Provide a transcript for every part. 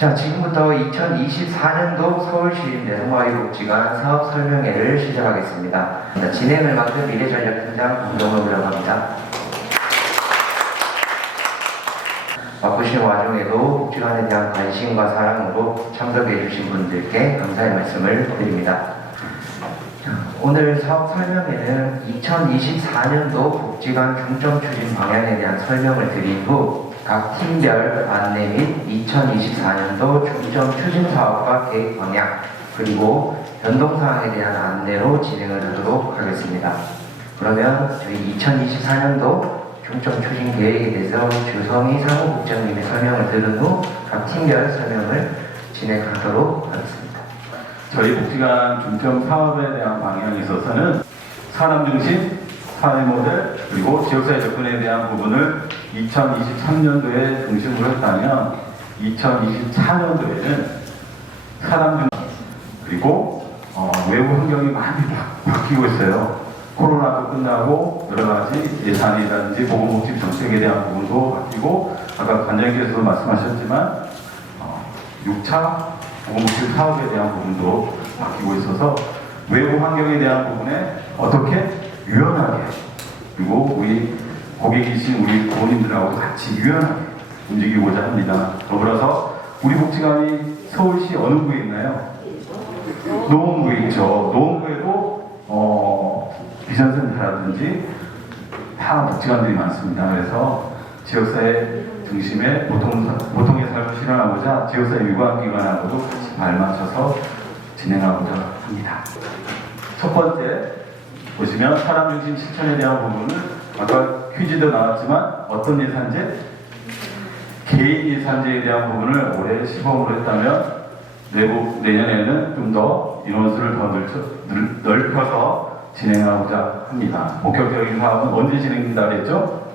자, 지금부터 2024년도 서울시 내동아이복지관 사업 설명회를 시작하겠습니다. 진행을 맡은 미래전략팀장 공동욱이라고 합니다. 바쁘신 와중에도 복지관에 대한 관심과 사랑으로 참석해 주신 분들께 감사의 말씀을 드립니다. 오늘 사업 설명회는 2024년도 복지관 중점 추진 방향에 대한 설명을 드린 후 각 팀별 안내 및 2024년도 중점 추진 사업과 계획 방향 그리고 변동사항에 대한 안내로 진행을 하도록 하겠습니다. 그러면 저희 2024년도 중점 추진 계획에 대해서 주성희 사무국장님의 설명을 들은 후 각 팀별 설명을 진행하도록 하겠습니다. 저희 복지관 중점 사업에 대한 방향에 있어서는 사람 중심, 사회 모델, 그리고 지역사회 접근에 대한 부분을 2023년도에 중심으로 했다면 2024년도에는 사람 중심, 그리고 외부 환경이 많이 바뀌고 있어요. 코로나도 끝나고 여러 가지 예산이라든지 보건복지 정책에 대한 부분도 바뀌고 아까 관장님께서도 말씀하셨지만 6차 보건복지 사업에 대한 부분도 바뀌고 있어서 외부 환경에 대한 부분에 어떻게 유연하게 그리고 우리 고객이신 우리 부모님들하고 같이 유연하게 움직이고자 합니다. 더불어서 우리 복지관이 서울시 어느 구에 있나요? 노원구에 있죠. 노원구에도 비전센터라든지 다 복지관들이 많습니다. 그래서 지역사회 중심의 보통의 삶을 실현하고자 지역사회 유관기관하고도 같이 발맞춰서 진행하고자 합니다. 첫 번째 보시면 사람 중심 실천에 대한 부분은 아까 퀴즈도 나왔지만 어떤 예산제? 개인 예산제에 대한 부분을 올해 시범으로 했다면 내년에는 좀 더 인원수를 더 넓혀서 진행하고자 합니다. 본격적인 사업은 언제 진행된다 그랬죠?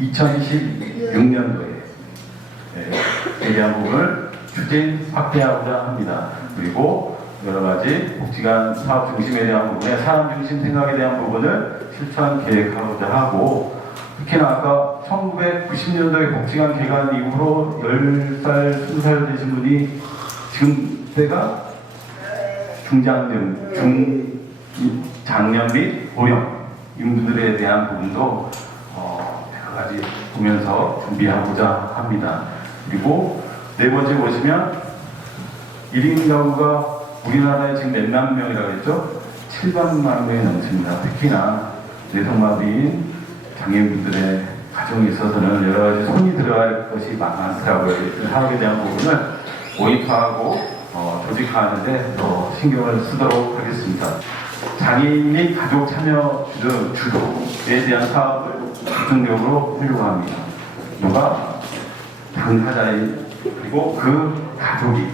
2026년도에 에 대한 부분을 추진 확대하고자 합니다. 그리고 여러 가지 복지관 사업 중심에 대한 부분에 사람 중심 생각에 대한 부분을 실천 계획하고자 하고 특히나 아까 1990년도에 복지관 개관 이후로 10살, 20살 되신 분이 지금 때가 장년 및 고령 인분들에 대한 부분도 여러 가지 보면서 준비하고자 합니다. 그리고 네 번째 보시면 1인 가구가 우리나라에 지금 몇만 명이라고 했죠? 700만 명이 넘습니다. 특히나 뇌성마비인 장애인분들의 가정에 있어서는 여러 가지 손이 들어갈 것이 많더라고요. 사업에 대한 부분을 모니터하고 조직화하는데 더 신경을 쓰도록 하겠습니다. 장애인 및 가족 참여 주도에 대한 사업을 집중적으로 하려고 합니다. 누가 당사자인 그리고 그 가족이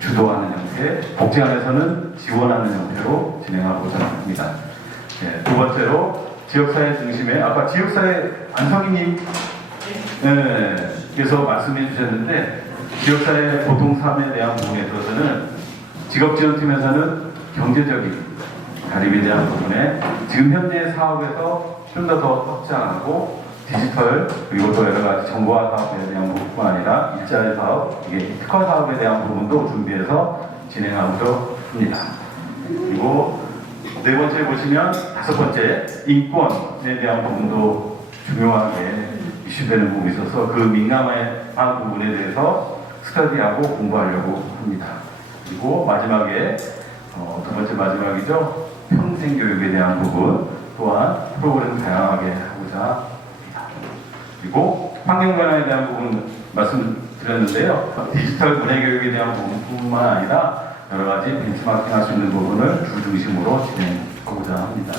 주도하는 형태, 복지관에서는 지원하는 형태로 진행하고자 합니다. 네, 두 번째로 지역사회 중심에 아까 지역사회 안성희님 께서 말씀해 주셨는데 지역사회 보통사업에 대한 부분에 있어서는 직업지원팀에서는 경제적인 가림에 대한 부분에 지금 현재 사업에서 좀 더 확장하고 디지털 그리고 또 여러 가지 정보화 사업에 대한 부분뿐 아니라 일자리 사업, 이게 특화 사업에 대한 부분도 준비해서 진행하고자 합니다. 그리고 네 번째 보시면 다섯 번째 인권에 대한 부분도 중요하게 이슈되는 부분이 있어서 그 민감한 부분에 대해서 스터디하고 공부하려고 합니다. 그리고 마지막에 두 번째 마지막이죠. 평생교육에 대한 부분 또한 프로그램 다양하게 하고자 합니다. 그리고 환경변화에 대한 부분 말씀드렸는데요. 디지털 문해교육에 대한 부분뿐만 아니라 여러 가지 벤치마킹 할 수 있는 부분을 주 중심으로 진행하고자 합니다.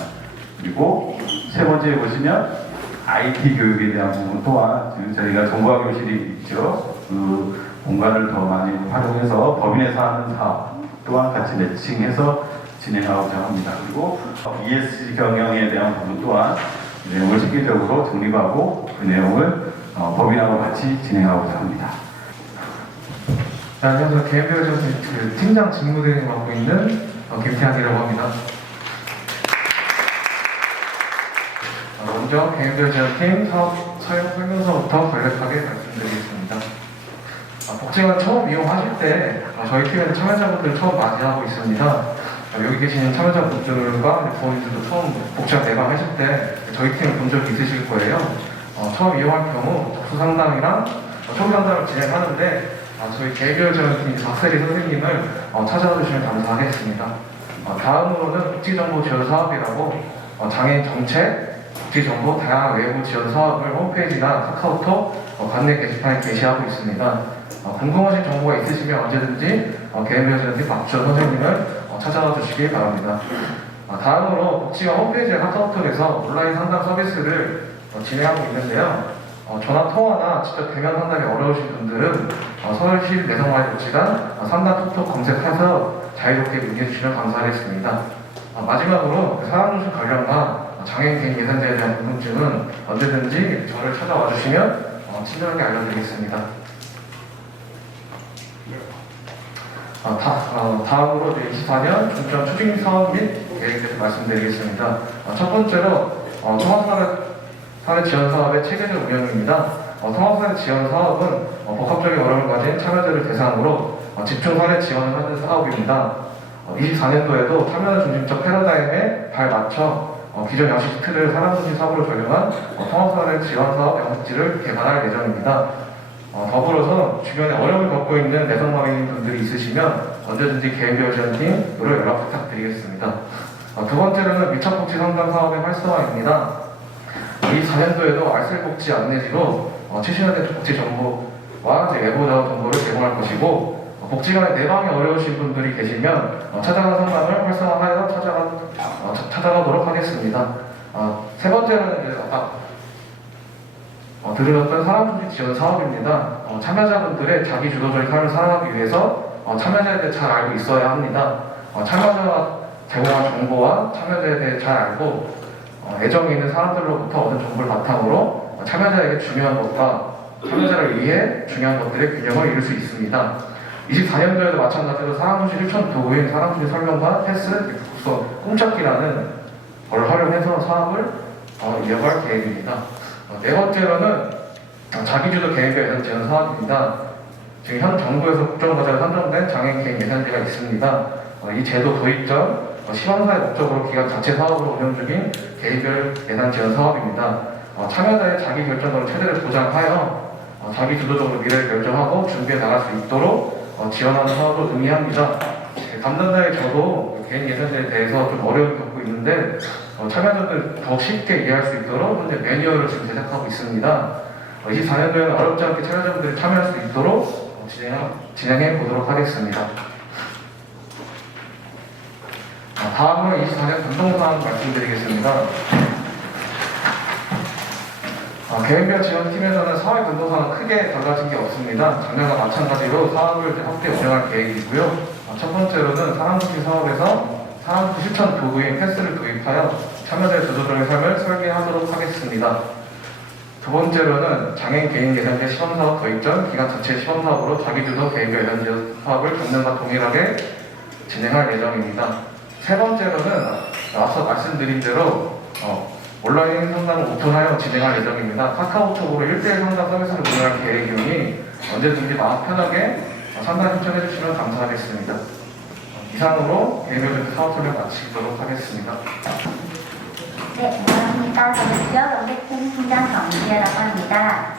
그리고 세 번째 보시면 IT 교육에 대한 부분 또한 지금 저희가 정보화 교실이 있죠. 그 공간을 더 많이 활용해서 법인에서 하는 사업 또한 같이 매칭해서 진행하고자 합니다. 그리고 ESG 경영에 대한 부분 또한 내용을 체계적으로 정립하고 그 내용을 법인하고 같이 진행하고자 합니다. 네, 안녕하세요. 개인별적 팀장 직무대행을 맡고 있는 김태환이라고 합니다. 먼저 개인별적 팀 사업 사용 설명서부터 간략하게 말씀드리겠습니다. 복지관 처음 이용하실 때 저희 팀에는 참여자분들 처음 맞이하고 있습니다. 여기 계신 참여자분들과 부모님들도 처음 복지관 내방하실 때 저희 팀을 본 적이 있으실 거예요. 처음 이용할 경우 접수 상담이랑 초기 상담을 진행하는데 저희 개별 지원팀 박세리 선생님을 찾아와 주시면 감사하겠습니다. 다음으로는 복지정보 지원 사업이라고 장애인 정책, 복지정보 다양한 외부 지원 사업을 홈페이지나 카카오톡 관내 게시판에 게시하고 있습니다. 궁금하신 정보가 있으시면 언제든지 개별 지원팀 박지원 선생님을 찾아와 주시기 바랍니다. 다음으로 복지관 홈페이지와 카카오톡에서 온라인 상담 서비스를 진행하고 있는데요. 전화 통화나 직접 대면 상담이 어려우신 분들은 서울시 내성마을복지관 상담 톡톡 검색해서 자유롭게 문의해 주시면 감사하겠습니다. 마지막으로 사랑중심 관련과 장애인 개인 예산제에 대한 궁금증은 언제든지 저를 찾아와 주시면 친절하게 알려드리겠습니다. 다음으로 24년 중점 추진 사업 및 계획에 대해서 말씀드리겠습니다. 첫 번째로 통합사회 지원 사업의 체계적 운영입니다. 통합사회 지원 사업은 복합적인 어려움을 가진 참여자를 대상으로 집중 사회 지원을 하는 사업입니다. 24년도에도 참여자 중심적 패러다임에 발맞춰 기존 양식 틀을 사람 중심 사업으로 적용한 통합사회 지원 사업 양식지를 개발할 예정입니다. 더불어서 주변에 어려움을 겪고 있는 내성마비인 분들이 있으시면 언제든지 개인별 지원팀으로 연락 부탁드리겠습니다. 두 번째로는 밀착복지 상담 사업의 활성화입니다. 24년도에도 알쓸복지 안내지로 최신화된 복지 정보와 외부 자원 정보를 제공할 것이고 복지관에 내방이 어려우신 분들이 계시면 찾아간 상담을 활성화하여 찾아가도록 하겠습니다. 세 번째는 아까 들으셨던 사람중심 지원 사업입니다. 참여자분들의 자기주도적인 삶을 살아가기 위해서 참여자에 대해 잘 알고 있어야 합니다. 참여자가 제공한 정보와 참여자에 대해 잘 알고 애정이 있는 사람들로부터 얻은 정보를 바탕으로 참여자에게 중요한 것과 참여자를 위해 중요한 것들의 균형을 이룰 수 있습니다. 24년도에도 마찬가지로 사람중심 실천 도구인 사람중심 설명과 패스, 국서, 꿈찾기라는 걸 활용해서 사업을 이어갈 계획입니다. 네 번째로는 자기주도 개인별 예산 지원 사업입니다. 지금 현 정부에서 국정과제로 선정된 장애인 개인 예산제가 있습니다. 이 제도 도입 전 시범사회 목적으로 기관 자체 사업으로 운영 중인 개인별 예산 지원 사업입니다. 참여자의 자기 결정권을 최대로 보장하여 자기 주도적으로 미래를 결정하고 준비해 나갈 수 있도록 지원하는 사업으로 의미합니다. 담당자의 저도 개인 예산제에 대해서 좀 어려움을 겪고 있는데 참여자들 더 쉽게 이해할 수 있도록 현재 매뉴얼을 지금 제작하고 있습니다. 24년도에는 어렵지 않게 참여자분들이 참여할 수 있도록 진행해 보도록 하겠습니다. 다음으로 24년 변동사항 말씀드리겠습니다. 개인별 지원팀에서는 사회 변동사항은 크게 달라진 게 없습니다. 작년과 마찬가지로 사업을 확대 운영할 계획이고요. 첫 번째로는 사람중심 사업에서 사람중심 실천 도구인 패스를 도입하여 참여자의 주도적인 삶을 설계하도록 하겠습니다. 두 번째로는 장애인 개인 예산제 시범사업 도입 전 기관 자체 시범사업으로 자기주도 개인별 예산제 사업을 작년과 동일하게 진행할 예정입니다. 세 번째로는 앞서 말씀드린 대로 온라인 상담을 오픈하여 진행할 예정입니다. 카카오톡으로 1대1 상담 서비스를 운영할 계획이니 언제든지 마음 편하게 상담 신청해 주시면 감사하겠습니다. 이상으로 개별 사업 설명 마치도록 하겠습니다. 네, 안녕하십니까. 저는 지역연계팀 팀장 정지혜라고 합니다.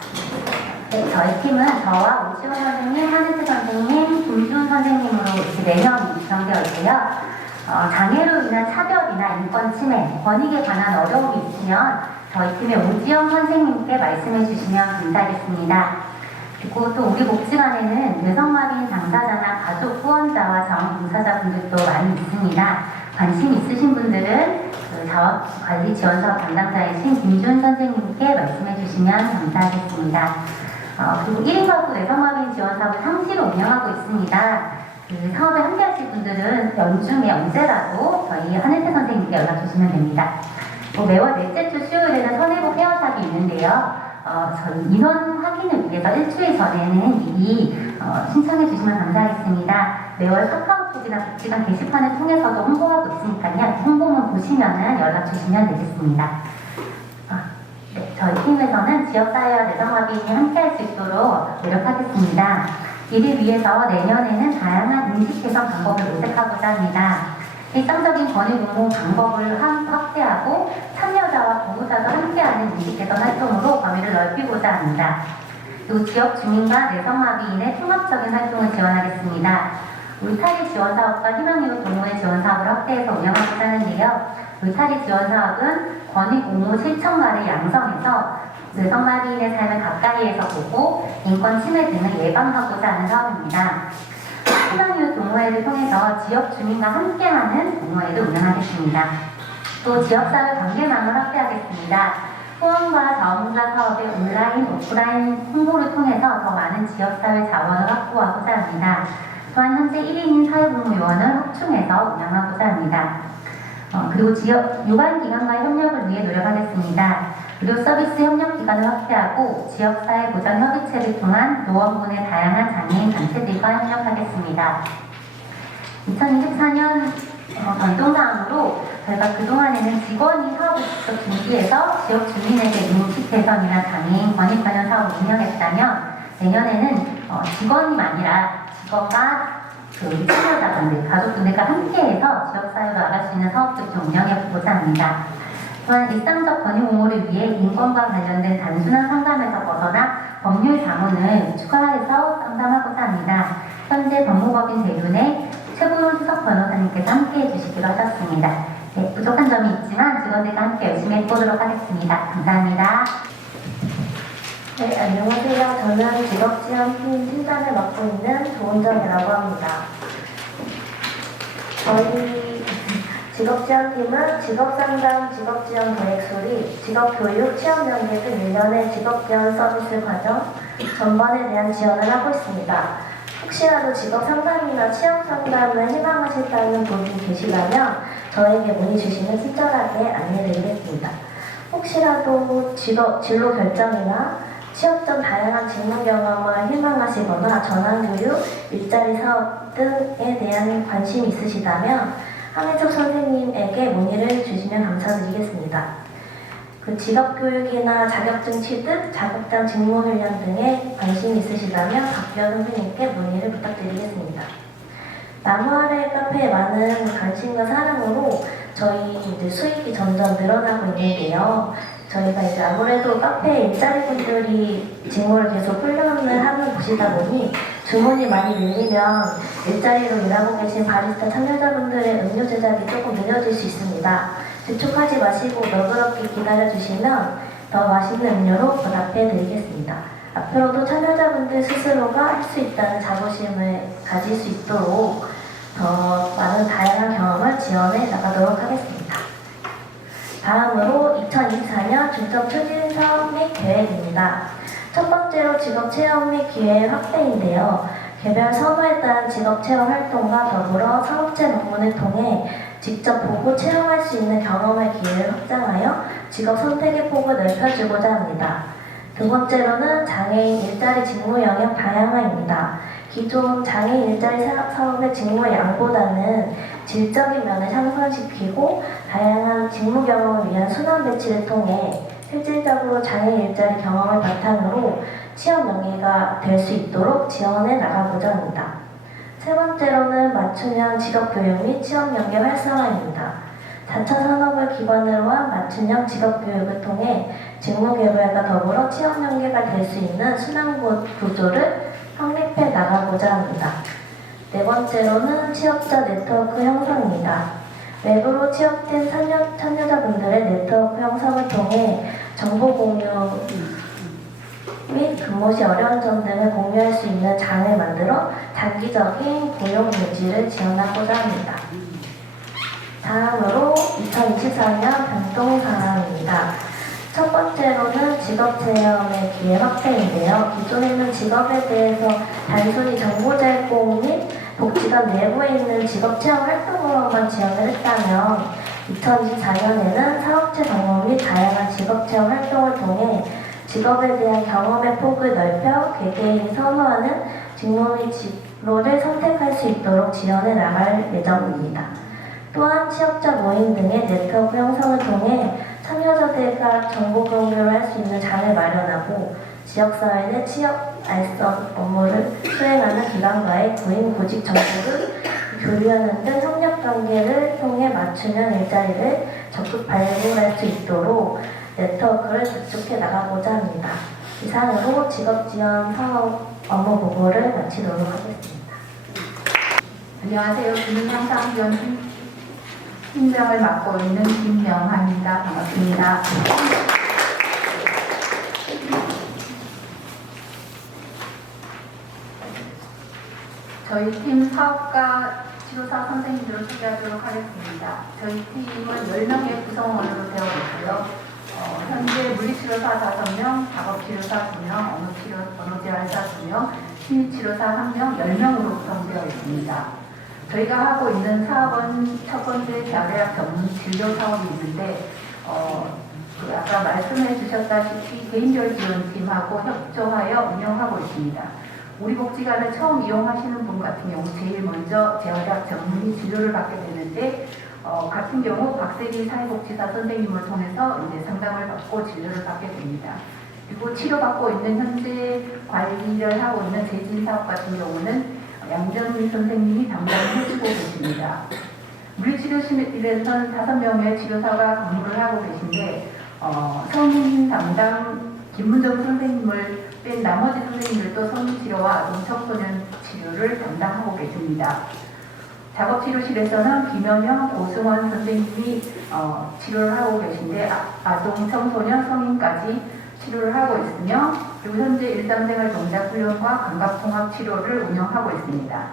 네, 저희 팀은 저와 오지원 선생님, 한은태 선생님, 김준 선생님으로 이렇게 4명이 구성되어 있고요. 장애로 인한 차별이나 인권 침해, 권익에 관한 어려움이 있으면 저희 팀의 오지영 선생님께 말씀해 주시면 감사하겠습니다. 그리고 또 우리 복지관에는 뇌성마비인 당사자나 가족 후원자와 자원봉사자분들도 많이 있습니다. 관심 있으신 분들은 그 자원관리 지원사업 담당자이신 김준 선생님께 말씀해 주시면 감사하겠습니다. 그리고 1인 가구 뇌성마비인 지원사업을 상시로 운영하고 있습니다. 그 사업에 함께하실 분들은 연중에 언제라도 저희 한은태 선생님께 연락 주시면 됩니다. 매월 넷째 주 수요일에는 선해복 헤어샵이 있는데요. 저희 인원 확인을 위해서 일주일 전에는 미리 신청해 주시면 감사하겠습니다. 매월 카카오톡이나 복지관 게시판을 통해서도 홍보하고 있으니까요. 홍보문 보시면은 연락 주시면 되겠습니다. 네, 저희 팀에서는 지역사회와 내성마비인이 함께할 수 있도록 노력하겠습니다. 이를 위해서 내년에는 다양한 인식 개선 방법을 모색하고자 합니다. 일상적인 권익 공모 방법을 확대하고 참여자와 보호자도 함께하는 인식 개선 활동으로 범위를 넓히고자 합니다. 또 지역 주민과 내성마비인의 통합적인 활동을 지원하겠습니다. 울타리 지원 사업과 희망이웃 동호회 지원 사업을 확대해서 운영하고자 하는데요. 울타리 지원 사업은 권익 공모 실천가를 양성해서 내성마비인의 삶을 가까이에서 보고 인권 침해 등을 예방하고자 하는 사업입니다. 희망이웃 동호회를 통해서 지역 주민과 함께하는 동호회도 운영하겠습니다. 또 지역사회 관계망을 확대하겠습니다. 후원과 자원봉사 사업의 온라인, 오프라인 홍보를 통해서 더 많은 지역사회 자원을 확보하고자 합니다. 또한 현재 1인인 사회복무요원을 확충해서 운영하고자 합니다. 그리고 지역 유관기관과의 협력을 위해 노력하겠습니다. 의료 서비스 협력 기관을 확대하고 지역사회 보전 협의체를 통한 노원군의 다양한 장애인 단체들과 협력하겠습니다. 2024년 변동사항으로 저희가 그동안에는 직원이 사업을 직접 준비해서 지역 주민에게 인식 개선이나 장애인 권익 관련 사업을 운영했다면 내년에는 직원이 아니라 직원과 참여자분들, 가족분들과 함께해서 지역사회로 나갈 수 있는 사업도 좀 운영해보고자 합니다. 또한 일상적 권익 공모를 위해 인권과 관련된 단순한 상담에서 벗어나 법률 자문을 추가해서 상담하고자 합니다. 현재 법무법인 대륜의 최고용 수석 변호사님께서 함께해 주시기로 하셨습니다. 네, 부족한 점이 있지만 직원들과 함께 열심히 해보도록 하겠습니다. 감사합니다. 네, 안녕하세요. 저는 직업지원팀 팀장을 맡고 있는 조은정이라고 합니다. 저희 직업지원팀은 직업상담, 직업지원 계획수리, 직업교육, 취업연계 등 일련의 직업지원 서비스 과정 전반에 대한 지원을 하고 있습니다. 혹시라도 직업상담이나 취업상담을 희망하신다는 분이 계시다면 저에게 문의 주시면 친절하게 안내드리겠습니다. 혹시라도 진로 결정이나 취업 전 다양한 직무 경험을 희망하시거나 전환교육, 일자리 사업 등에 대한 관심이 있으시다면 황혜숙 선생님에게 문의를 주시면 감사드리겠습니다. 그 직업교육이나 자격증 취득, 자격장 직무훈련 등에 관심이 있으시다면 박기현 선생님께 문의를 부탁드리겠습니다. 나무아래 카페에 많은 관심과 사랑으로 저희 이제 수익이 점점 늘어나고 있는데요. 저희가 이제 아무래도 카페 일자리분들이 직무를 계속 훈련을 하는 곳이다 보니 주문이 많이 밀리면 일자리로 일하고 계신 바리스타 참여자분들의 음료 제작이 조금 느려질 수 있습니다. 재촉하지 마시고 너그럽게 기다려주시면 더 맛있는 음료로 보답해 드리겠습니다. 앞으로도 참여자분들 스스로가 할 수 있다는 자부심을 가질 수 있도록 더 많은 다양한 경험을 지원해 나가도록 하겠습니다. 다음으로 2024년 중점 추진 사업 및 계획입니다. 첫 번째로 직업 체험 및 기회 확대인데요. 개별 선호에 따른 직업 체험 활동과 더불어 사업체 방문을 통해 직접 보고 체험할 수 있는 경험의 기회를 확장하여 직업 선택의 폭을 넓혀주고자 합니다. 두 번째로는 장애인 일자리 직무 영역 다양화입니다. 기존 장애인 일자리 사업의 직무 양보다는 질적인 면을 향상시키고 다양한 직무 경험을 위한 순환 배치를 통해 실질적으로 장애인 일자리 경험을 바탕으로 취업 연계가 될 수 있도록 지원해 나가고자 합니다. 세 번째로는 맞춤형 직업교육 및 취업 연계 활성화입니다. 4차 산업을 기반으로 한 맞춤형 직업교육을 통해 직무 개발과 더불어 취업 연계가 될 수 있는 순환 구조를 확립해 나가고자 합니다. 네 번째로는 취업자 네트워크 형성입니다. 외부로 취업된 참여자분들의 네트워크 형성을 통해 정보 공유 및 근무 시 어려운 점 등을 공유할 수 있는 장을 만들어 장기적인 고용 유지를 지원하고자 합니다. 다음으로 2024년 변동사항입니다. 첫 번째로는 직업체험의 기회 확대인데요. 기존에는 직업에 대해서 단순히 정보 제공 및 복지관 내부에 있는 직업체험 활동으로만 지원을 했다면 2024년에는 사업체 방문 및 다양한 직업체험 활동을 통해 직업에 대한 경험의 폭을 넓혀 개개인이 선호하는 직무 및 진로를 선택할 수 있도록 지원해 나갈 예정입니다. 또한 취업자 모임 등의 네트워크 형성을 통해 참여자들과 정보 공유를 할 수 있는 장을 마련하고 지역사회 내 취업 알선 업무를 수행하는 기관과의 구인 구직 정보를 교류하는 등 협력 관계를 통해 맞춤형 일자리를 적극 발굴할 수 있도록 네트워크를 구축해 나가고자 합니다. 이상으로 직업지원 사업 업무 보고를 마치도록 하겠습니다. 안녕하세요. 기능향상지원 팀장을 맡고 있는 김명환입니다. 반갑습니다. 저희 팀 사업가 치료사 선생님들을 소개하도록 하겠습니다. 저희 팀은 10명의 구성원으로 되어 있고요. 현재 물리치료사 5명, 작업치료사 2명, 언어치료사 2명, 심리치료사 1명, 10명으로 구성되어 있습니다. 저희가 하고 있는 사업은 첫 번째 재활의학 전문 진료 사업이 있는데 아까 말씀해 주셨다시피 개인별 지원팀하고 협조하여 운영하고 있습니다. 우리 복지관을 처음 이용하시는 분 같은 경우 제일 먼저 재활의학 전문의 진료를 받게 되는데 같은 경우 박세리 사회복지사 선생님을 통해서 이제 상담을 받고 진료를 받게 됩니다. 그리고 치료받고 있는 현재 관리를 하고 있는 재진 사업 같은 경우는 양정미 선생님이 담당을 해주고 계십니다. 물리치료실에서는 5명의 치료사가 근무를 하고 계신데 성인 담당 김문정 선생님을 뺀 나머지 선생님들도 성인치료와 아동청소년 치료를 담당하고 계십니다. 작업치료실에서는 김현영, 오승원 선생님이 치료를 하고 계신데 아동청소년, 성인까지 치료를 하고 있으며 그리고 현재 일상생활 동작훈련과 감각통합치료를 운영하고 있습니다.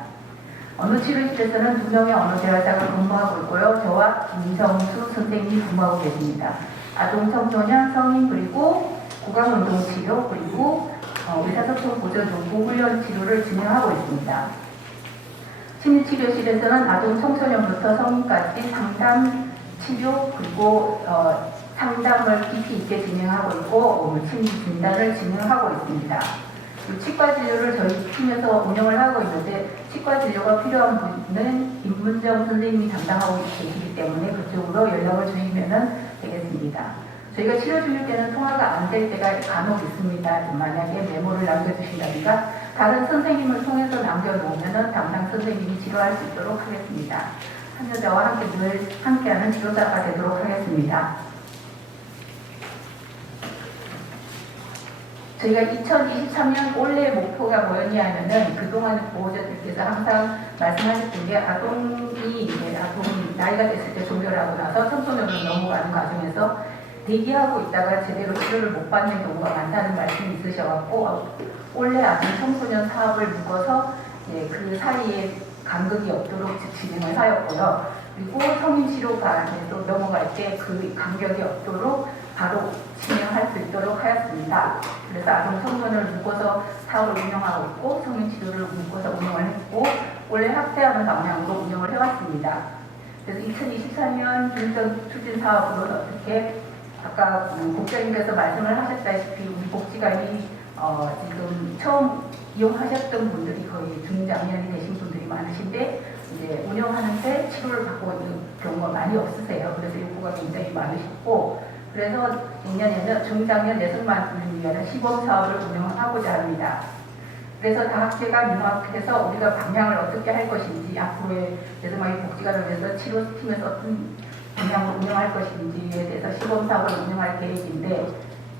언어치료실에서는 2명의 언어대화자가 근무하고 있고요. 저와 김성수 선생님이 근무하고 계십니다. 아동청소년, 성인 그리고 구강운동치료 그리고 의사소통 보조도구 훈련 치료를 진행하고 있습니다. 심리치료실에서는 아동청소년부터 성인까지 상담, 치료 그리고 상담을 깊이 있게 진행하고 있고 심리 진단을 진행하고 있습니다. 치과 진료를 저희 팀에서 운영을 하고 있는데 치과 진료가 필요한 분은 임문정 선생님이 담당하고 계시기 때문에 그쪽으로 연락을 주시면 되겠습니다. 저희가 치료 중일 때는 통화가 안 될 때가 간혹 있습니다. 만약에 메모를 남겨주신다든가 다른 선생님을 통해서 남겨놓으면 담당 선생님이 치료할 수 있도록 하겠습니다. 참여자와 함께 늘 함께하는 치료자가 되도록 하겠습니다. 저희가 2023년 올해 목표가 뭐였냐 하면은 그동안 보호자들께서 항상 말씀하셨던 게 아동이 나이가 됐을 때 종료를 하고 나서 청소년으로 넘어가는 과정에서 대기하고 있다가 제대로 치료를 못 받는 경우가 많다는 말씀이 있으셔갖고 올해 아동 청소년 사업을 묶어서 그 사이에 간극이 없도록 진행을 하였고요. 그리고 성인 치료관에도 넘어갈 때 그 간격이 없도록 바로 진행할 수 있도록 하였습니다. 그래서 아동 청소년을 묶어서 사업을 운영하고 있고 성인 치료를 묶어서 운영을 했고 올해 확대하는 방향으로 운영을 해왔습니다. 그래서 2024년 균등 추진 사업으로는 어떻게 아까 국장님께서 말씀을 하셨다시피 우리 복지관이 지금 처음 이용하셨던 분들이 거의 중장년이 되신 분들이 많으신데 이제 운영하는데 치료를 받고 있는 경우가 많이 없으세요. 그래서 욕구가 굉장히 많으셨고 그래서 내년에는 중장년 내순만을 위한 시범 사업을 운영하고자 합니다. 그래서 다학제가 융합해서 우리가 방향을 어떻게 할 것인지 앞으로의 내순만의 복지관을 위해서 치료팀에서 어떤 방향으로 운영할 것인지에 대해서 시범 사업을 운영할 계획인데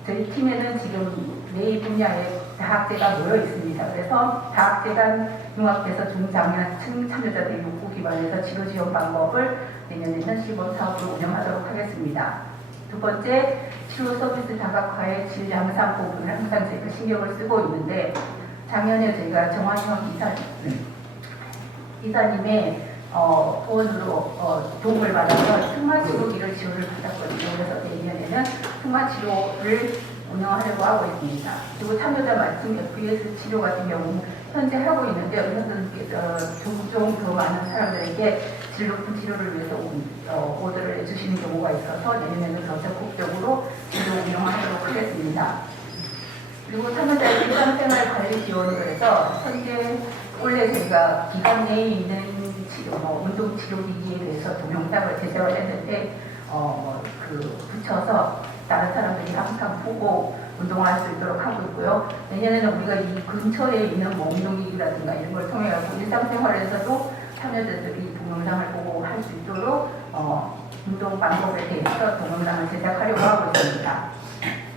저희 팀에는 지금 네 분야의 다학제가 모여 있습니다. 그래서 다학제가 융합해서 중장년층 참여자들의 욕구 기반에서 치료 지원 방법을 내년에는 시범 사업으로 운영하도록 하겠습니다. 두 번째, 치료 서비스 다각화의 질 향상 부분을 항상 저희가 신경을 쓰고 있는데 작년에 저희가 정환형 이사님의 후원으로 도움을 받아서 승마치료기를 지원을 받았거든요. 그래서 내년에는 승마치료를 운영하려고 하고 있습니다. 그리고 참여자 맞춤 FPS 치료 같은 경우 현재 하고 있는데 의사선생님께서 종종 더 많은 사람들에게 질 높은 치료를 위해서 오더를 해주시는 경우가 있어서 내년에는 더 적극적으로 치료 운영하도록 하겠습니다. 그리고 참여자의 일상생활 관리 지원을 해서 현재 원래 저희가 기관 내에 있는 치료, 운동치료기기에 대해서 동영상을 제작을 했는데 붙여서 다른 사람들이 항상 보고 운동할 수 있도록 하고 있고요. 내년에는 우리가 이 근처에 있는 뭐 운동기구라든가 이런 걸 통해 갖고 일상생활에서도 참여자들이 동영상을 보고 할 수 있도록 운동 방법에 대해서 동영상을 제작하려고 하고 있습니다.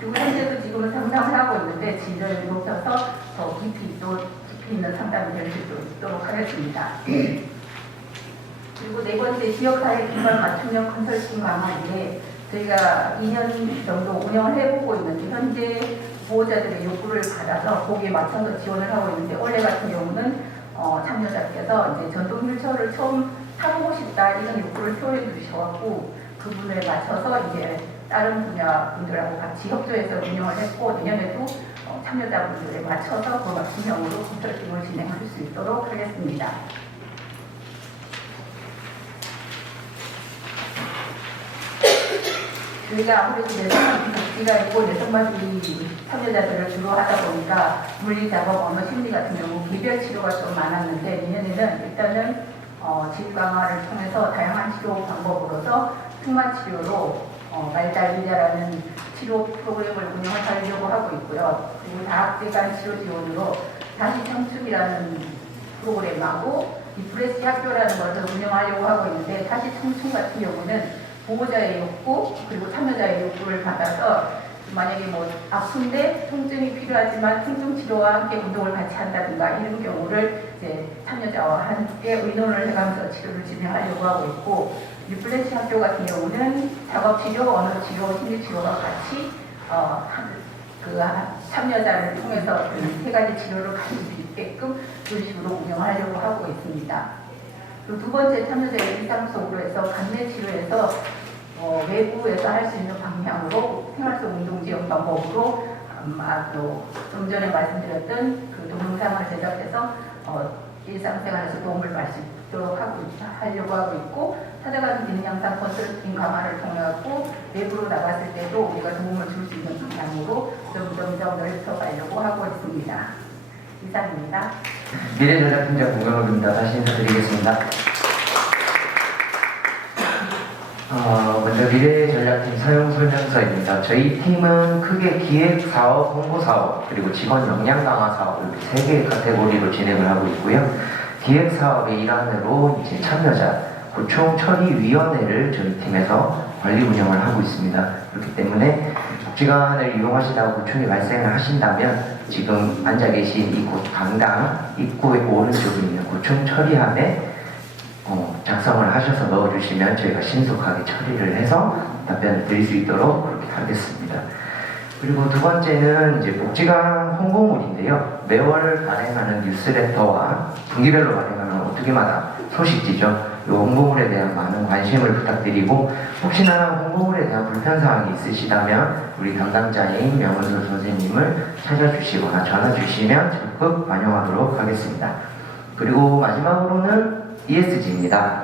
그리고 현재도 지금은 상담을 하고 있는데 진료를 높여서 더 깊이 있는 상담이 될 수 있도록 하겠습니다. 그리고 네 번째, 지역사회 기반 맞춤형 컨설팅 강화인데 저희가 2년 정도 운영을 해보고 있는데 현재 보호자들의 요구를 받아서 거기에 맞춰서 지원을 하고 있는데 올해 같은 경우는 참여자께서 이제 전동 휠체어를 처음 타보고 싶다 이런 요구를 표현해 주셔갖고 그분에 맞춰서 이제 다른 분야 분들하고 같이 협조해서 운영을 했고 내년에도 참여자분들에 맞춰서 그 맞춤형으로 컨설팅을 진행할 수 있도록 하겠습니다. 저희가 아무래도 내성 복지가 있고 내성마비 참여자들을 주로 하다 보니까 물리작업, 언어 심리 같은 경우 개별 치료가 좀 많았는데 내년에는 일단은 집 강화를 통해서 다양한 치료 방법으로서 특만 치료로 말달리자라는 치료 프로그램을 운영하려고 하고 있고요. 그리고 다학제간 치료 지원으로 다시 청춘이라는 프로그램하고 리프레시 학교라는 것을 운영하려고 하고 있는데 다시 청춘 같은 경우는 보호자의 욕구 그리고 참여자의 욕구를 받아서 만약에 뭐 아픈데 통증이 필요하지만 통증 치료와 함께 운동을 같이 한다든가 이런 경우를 이제 참여자와 함께 의논을 해가면서 치료를 진행하려고 하고 있고 리플래시 학교 같은 경우는 작업치료, 언어치료, 심리치료와 같이 참여자를 통해서 그 세 가지 치료를 가질 수 있게끔 그런 식으로 운영하려고 하고 있습니다. 그리고 두 번째 참여자의 일상 속으로 해서 감내 치료에서 외부에서 할 수 있는 방향으로 생활 속 운동 지원 방법으로 좀 전에 말씀드렸던 그 동영상을 제작해서 일상생활에서 도움을 받을 수 있도록 하려고 하고 있고 찾아가는 기능 향상 컨설팅 강화를 통해서 외부로 나갔을 때도 우리가 도움을 줄 수 있는 방향으로 점점 넓혀가려고 하고 있습니다. 이상입니다. 미래전략팀장 공경호입니다. 다시 인사드리겠습니다. 먼저 미래전략팀 사용설명서입니다. 저희 팀은 크게 기획사업, 홍보사업, 그리고 직원 역량 강화 사업 이렇게 세 개의 카테고리로 진행을 하고 있고요. 기획사업의 일환으로 이제 참여자 고충처리위원회를 저희 팀에서 관리 운영을 하고 있습니다. 그렇기 때문에 복지관을 이용하시다가 고충이 발생을 하신다면 지금 앉아 계신 이곳 강당 입구의 오른쪽에 있는 고충 처리함에 작성을 하셔서 넣어주시면 저희가 신속하게 처리를 해서 답변을 드릴 수 있도록 그렇게 하겠습니다. 그리고 두 번째는 이제 복지관 홍보물인데요. 매월 발행하는 뉴스레터와 분기별로 발행하는 오뚜기마다 소식지죠. 이 홍보물에 대한 많은 관심을 부탁드리고 혹시나 홍보물에 대한 불편사항이 있으시다면 우리 담당자인 명은솔 선생님을 찾아주시거나 전화 주시면 적극 반영하도록 하겠습니다. 그리고 마지막으로는 ESG입니다.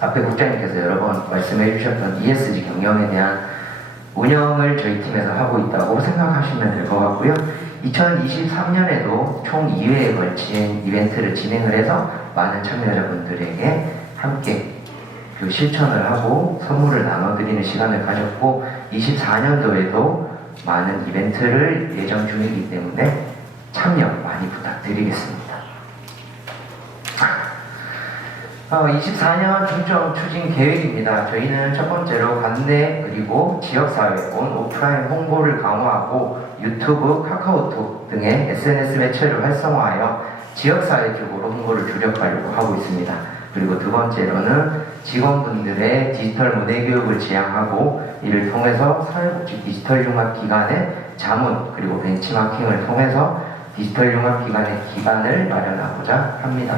앞에 국장님께서 여러 번 말씀해 주셨던 ESG 경영에 대한 운영을 저희 팀에서 하고 있다고 생각하시면 될 것 같고요. 2023년에도 총 2회에 걸친 이벤트를 진행을 해서 많은 참여자분들에게 함께 그 실천을 하고 선물을 나눠드리는 시간을 가졌고 24년도에도 많은 이벤트를 예정 중이기 때문에 참여 많이 부탁드리겠습니다. 24년 중점 추진 계획입니다. 저희는 첫 번째로 관내 그리고 지역사회 온 오프라인 홍보를 강화하고 유튜브, 카카오톡 등의 SNS 매체를 활성화하여 지역사회 쪽으로 홍보를 주력하려고 하고 있습니다. 그리고 두 번째로는 직원분들의 디지털 문해교육을 지향하고 이를 통해서 사회복지 디지털 융합기관의 자문 그리고 벤치마킹을 통해서 디지털 융합기관의 기반을 마련하고자 합니다.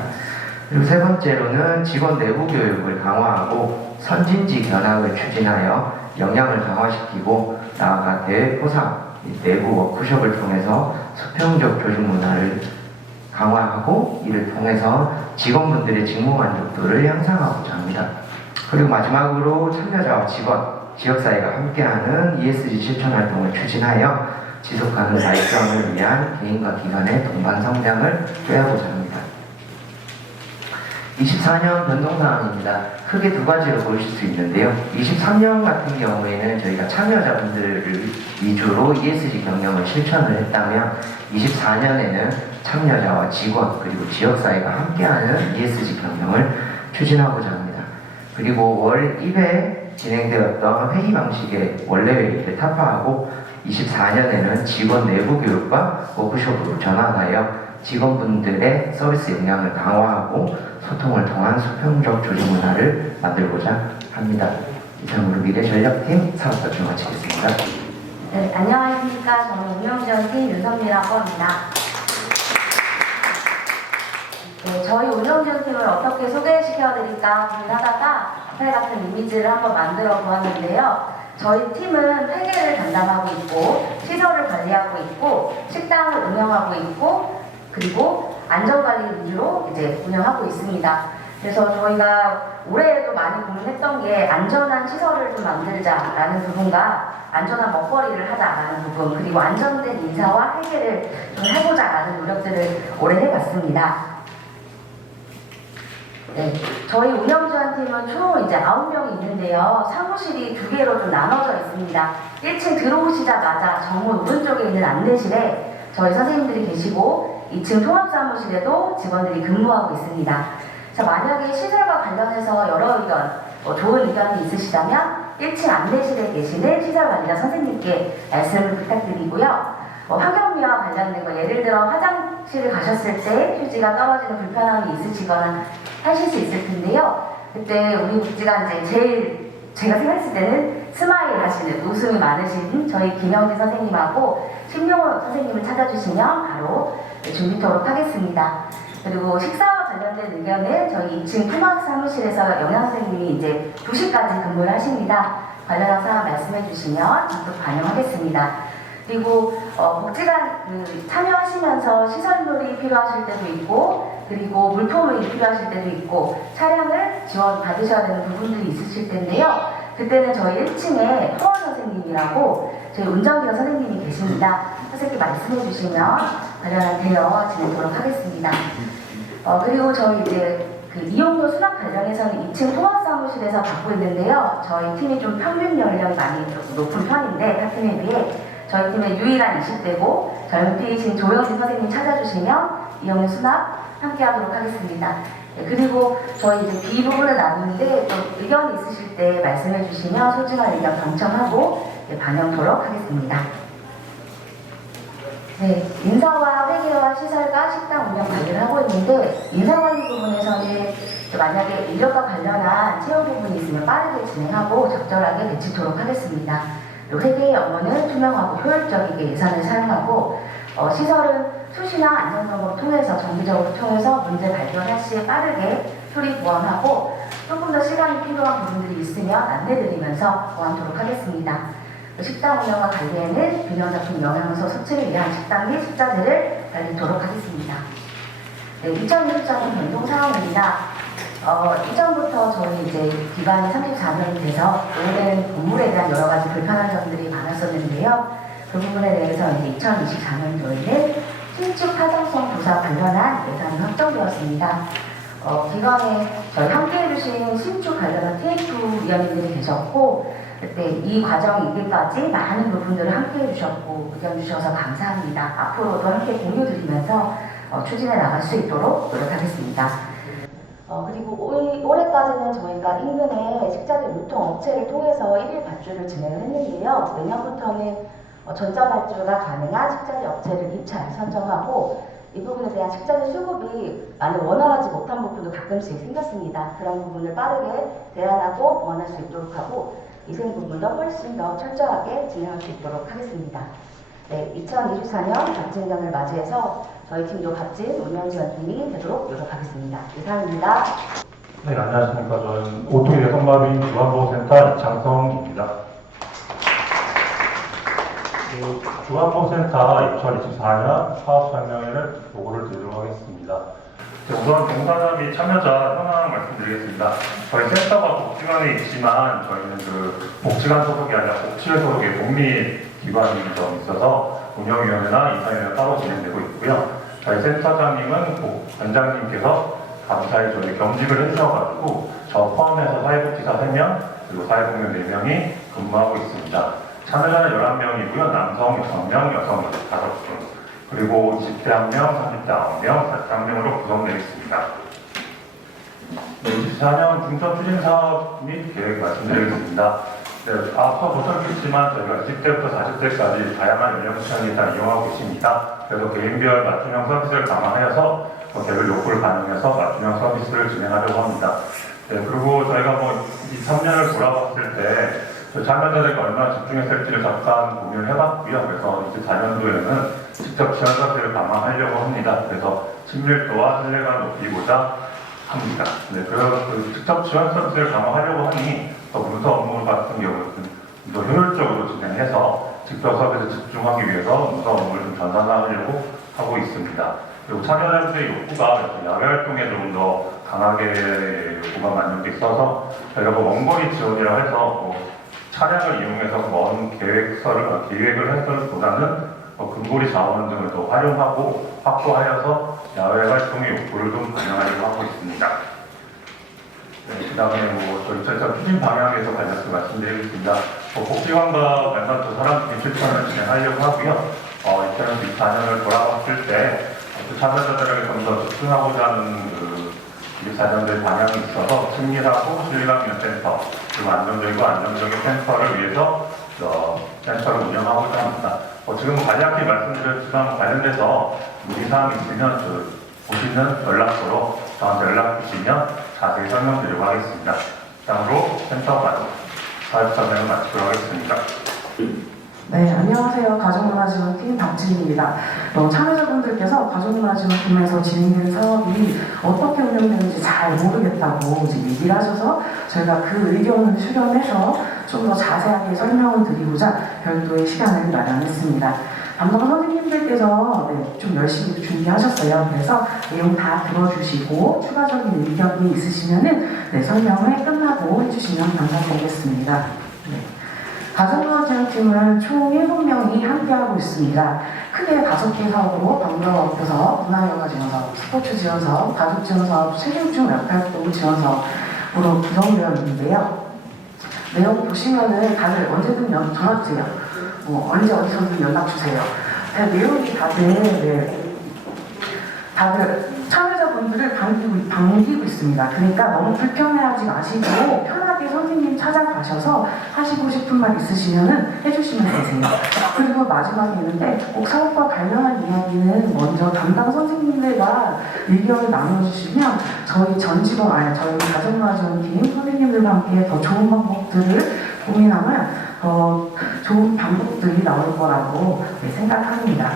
그리고 세 번째로는 직원 내부 교육을 강화하고 선진지 견학을 추진하여 역량을 강화시키고 나아가 대외 포상, 내부 워크숍을 통해서 수평적 조직 문화를 강화하고 이를 통해서 직원분들의 직무 만족도를 향상하고자 합니다. 그리고 마지막으로 참여자와 직원, 지역사회가 함께하는 ESG 실천 활동을 추진하여 지속가능 달성을 위한 개인과 기관의 동반 성장을 꾀하고자 합니다. 24년 변동사항입니다. 크게 두 가지로 보실 수 있는데요. 23년 같은 경우에는 저희가 참여자분들을 위주로 ESG 경영을 실천을 했다면 24년에는 참여자와 직원 그리고 지역사회가 함께하는 ESG 경영을 추진하고자 합니다. 그리고 월 1회 진행되었던 회의 방식의 원래 회의를 타파하고 24년에는 직원 내부 교육과 워크숍으로 전환하여 직원분들의 서비스 역량을 강화하고 소통을 통한 수평적 조직 문화를 만들고자 합니다. 이상으로 미래전략팀 사업자를 마치겠습니다. 네, 안녕하십니까. 저는 운영지원팀 윤선미라고 합니다. 네, 저희 운영지원팀을 어떻게 소개시켜드릴까 고민하다가 앞에 같은 이미지를 한번 만들어 보았는데요. 저희 팀은 회계를 담당하고 있고 시설을 관리하고 있고 식당을 운영하고 있고 그리고 안전관리 위주로 이제 운영하고 있습니다. 그래서 저희가 올해에도 많이 고민했던 게 안전한 시설을 좀 만들자라는 부분과 안전한 먹거리를 하자라는 부분 그리고 안전된 인사와 회계를 좀 해보자라는 노력들을 올해 해봤습니다. 네, 저희 운영지원팀은 총 이제 9명이 있는데요. 사무실이 2개로 좀 나눠져 있습니다. 1층 들어오시자마자 정문 오른쪽에 있는 안내실에 저희 선생님들이 계시고 2층 통합사무실에도 직원들이 근무하고 있습니다. 자, 만약에 시설과 관련해서 여러 의견, 좋은 의견이 있으시다면 1층 안내실에 계시는 시설관리자 선생님께 말씀을 부탁드리고요. 환경미와 관련된 거, 예를 들어 화장실을 가셨을 때 휴지가 떨어지는 불편함이 있으시거나 하실 수 있을 텐데요. 그때 우리 복지가 이제 제일 제가 생각했을 때는 스마일 하시는 웃음이 많으신 저희 김영진 선생님하고 심용호 선생님을 찾아주시면 바로 준비토록 하겠습니다. 그리고 식사와 관련된 의견은 저희 2층 통합 사무실에서 영양 선생님이 이제 2시까지 근무를 하십니다. 관련한 사항 말씀해 주시면 적극 반영하겠습니다. 그리고 복지관 참여하시면서 시설물이 필요하실 때도 있고 그리고 물품이 필요하실 때도 있고 차량을 지원 받으셔야 되는 부분들이 있으실 텐데요. 그때는 저희 1층에 토원 선생님이라고 저희 운전기사 선생님이 계십니다. 선생님께 말씀해 주시면 관련한 대여 진행토록 하겠습니다. 그리고 저희 이제 그 이용료 수납 관련해서는 2층 통합사무실에서 받고 있는데요. 저희 팀이 좀 평균 연령이 많이 높은 편인데 타 팀에 비해 저희 팀의 유일한 20대고 젊으신 조영진 선생님 찾아주시면 이용료 수납 함께 하도록 하겠습니다. 네, 그리고 저희 이제 B 부분을 나누는데 또 의견이 있으실 때 말씀해 주시면 소중한 의견 경청하고 반영토록 하겠습니다. 네, 인사와 회계와 시설과 식당 운영 관리를 하고 있는데 인사관리 부분에서는 만약에 인력과 관련한 채용 부분이 있으면 빠르게 진행하고 적절하게 배치토록 하겠습니다. 회계의 업무는 투명하고 효율적이게 예산을 사용하고 시설은 수시나 안전점검을 통해서 정기적으로 통해서 문제 발견할 시에 빠르게 수리 보완하고 조금 더 시간이 필요한 부분들이 있으면 안내드리면서 보완토록 하겠습니다. 식당 운영과 관리에는 균형잡힌 영양소 섭취를 위한 식당 및 식자재를 관리토록 하겠습니다. 네, 2023년 변동 사항입니다. 이전부터 저희 이제 기반이 34년이 돼서 오래된 건물에 대한 여러 가지 불편한 점들이 많았었는데요. 그 부분에 대해서 이제 2024년도에는 신축 타당성 조사 관련한 예산이 확정되었습니다. 기관에 저희 함께 해주신 신축 관련한 TF 위원님들이 계셨고 그때 이 과정 이기까지 많은 부분들을 함께 해주셨고 의견 주셔서 감사합니다. 앞으로도 함께 공유드리면서 추진해 나갈 수 있도록 노력하겠습니다. 그리고 올해까지는 저희가 인근의 식자재 유통업체를 통해서 1일 발주를 진행을 했는데요. 내년부터는 전자발주가 가능한 식자재 업체를 입찰 선정하고 이 부분에 대한 식자재 수급이 많이 원활하지 못한 부분도 가끔씩 생겼습니다. 그런 부분을 빠르게 대안하고 보완할 수 있도록 하고 위생 부분도 훨씬 더 철저하게 진행할 수 있도록 하겠습니다. 네, 2024년 값진년을 맞이해서 저희 팀도 값진 운영지원팀이 되도록 노력하겠습니다. 이상입니다. 네, 안녕하십니까. 저는 오토일 여성마빈 주간보호센터 이창성입니다. 주간보호센터 2024년 사업 설명회를 보고를 드리도록 하겠습니다. 우선 봉사자 및 참여자 현황 말씀드리겠습니다. 저희 센터가 복지관에 있지만 저희는 그 복지관 소속이 아니라 복지회 소속의 독립기관인 점이 있어서 운영위원회나 이사회가 따로 진행되고 있고요. 저희 센터장님은 원장님께서 감사히 저희 겸직을 해주셔가지고 저 포함해서 사회복지사 3명 그리고 사회복면 4명이 근무하고 있습니다. 참여자는 11명이고요. 남성 6명, 여성 5분 그리고 20대 1명, 30대 9명, 40대 1명으로 구성되어 있습니다. 네, 24년 중점 추진 사업 및 계획 말씀드리겠습니다. 네, 앞서 보셨겠지만 저희가 20대부터 40대까지 다양한 연령층이 다 이용하고 계십니다. 그래서 개인별 맞춤형 서비스를 강화하여서 개별 욕구를 반영해서 맞춤형 서비스를 진행하려고 합니다. 네, 그리고 저희가 23년을 돌아봤을 때 참여자들이 얼마나 집중했을지를 잠깐 고민을 해봤고요. 그래서 24년도에는 직접 지원 서비스를 강화하려고 합니다. 그래서 친밀도와 신뢰감을 높이고자 합니다. 네, 그래서 그 직접 지원 서비스를 강화하려고 하니 더 문서 업무 같은 경우는 더 효율적으로 진행해서 직접 서비스에 집중하기 위해서 문서 업무를 좀 전산화하려고 하고 있습니다. 그리고 참여자들의 욕구가 야외 활동에 좀 더 강하게 욕구가 많이 있어서 저희가 원거리 지원이라 해서 차량을 이용해서 먼 계획을 해서보다는 근거리 자원 등을 더 활용하고 확보하여서 야외 활동의 욕구를 좀 반영하려고 하고 있습니다. 네, 그 다음에 저희 추진 방향에서 관련해서 말씀드리겠습니다. 복지관과 멤버 사람팀 실천을 진행하려고 하고요. 2024년을 돌아봤을 때 참여자들에게 좀 더 집중하고자 하는 24년도의 방향이 있어서 친밀하고 신뢰감 있는 센터 그리고 안정적이고 안정적인 센터를 위해서 센터를 운영하고자 합니다. 지금 간략히 말씀드렸지만 관련돼서 문의사항이 있으면 보시는 연락처로 저한테 연락 주시면 자세히 설명드리도록 하겠습니다. 다음으로 센터 과정 사업 설명을 마치도록 하겠습니다. 네, 안녕하세요. 가족문화지원팀 박진입니다. 참여자분들께서 가족문화지원팀에서 진행되는 사업이 어떻게 운영되는지 잘 모르겠다고 이제 얘기를 하셔서 저희가 그 의견을 수렴해서 좀 더 자세하게 설명을 드리고자 별도의 시간을 마련했습니다. 담당 선생님들께서 좀 열심히 준비하셨어요. 그래서 내용 다 들어주시고 추가적인 의견이 있으시면은 설명을 끝나고 해주시면 감사드리겠습니다. 네. 가족문화지원팀은 총 7명이 함께하고 있습니다. 크게 5개 사업으로 방과후학교사업, 문화영화지원사업, 스포츠지원사업, 가족지원사업, 책임중 역할활동 지원사업으로 구성되어 있는데요. 내용 보시면은 다들 언제든 전화 주세요. 언제 어디서든 연락 주세요. 내용이 다들 참여자분들을 반기고 있습니다. 그러니까 너무 불편해하지 마시고 편하게 선생님 찾아가셔서 하시고 싶은 말 있으시면은 해주시면 되세요. 그리고 마지막에 있는데 꼭 사업과 관련한 이야기는 먼저 담당 선생님들과 의견을 나눠주시면 저희 저희 가족문화지원팀 선생님들과 함께 더 좋은 방법들을 고민하면 좋은 방법들이 나올 거라고 생각합니다.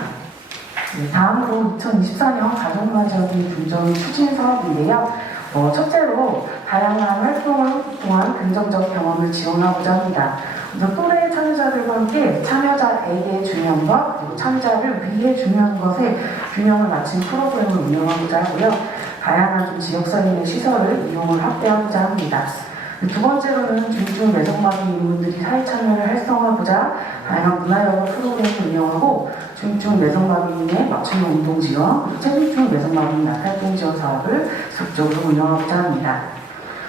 네, 다음으로 2024년 가족문화지원팀 중점 추진 사업인데요. 첫째로 다양한 활동을 통한 긍정적 경험을 지원하고자 합니다. 또래 참여자들과 함께 참여자에게 중요한 것, 그리고 참여자를 위해 중요한 것에 균형을 맞춘 프로그램을 운영하고자 하고요. 다양한 지역사회의 시설을 이용을 확대하고자 합니다. 두 번째로는 중증 내성마비 인물들이 사회 참여를 활성화하고자 다양한 문화영화 프로그램을 운영하고 중증 내성마비인의 맞춤형 운동 지원, 책임중 내성마비인 약활동 지원 사업을 지속적으로 운영하고자 합니다.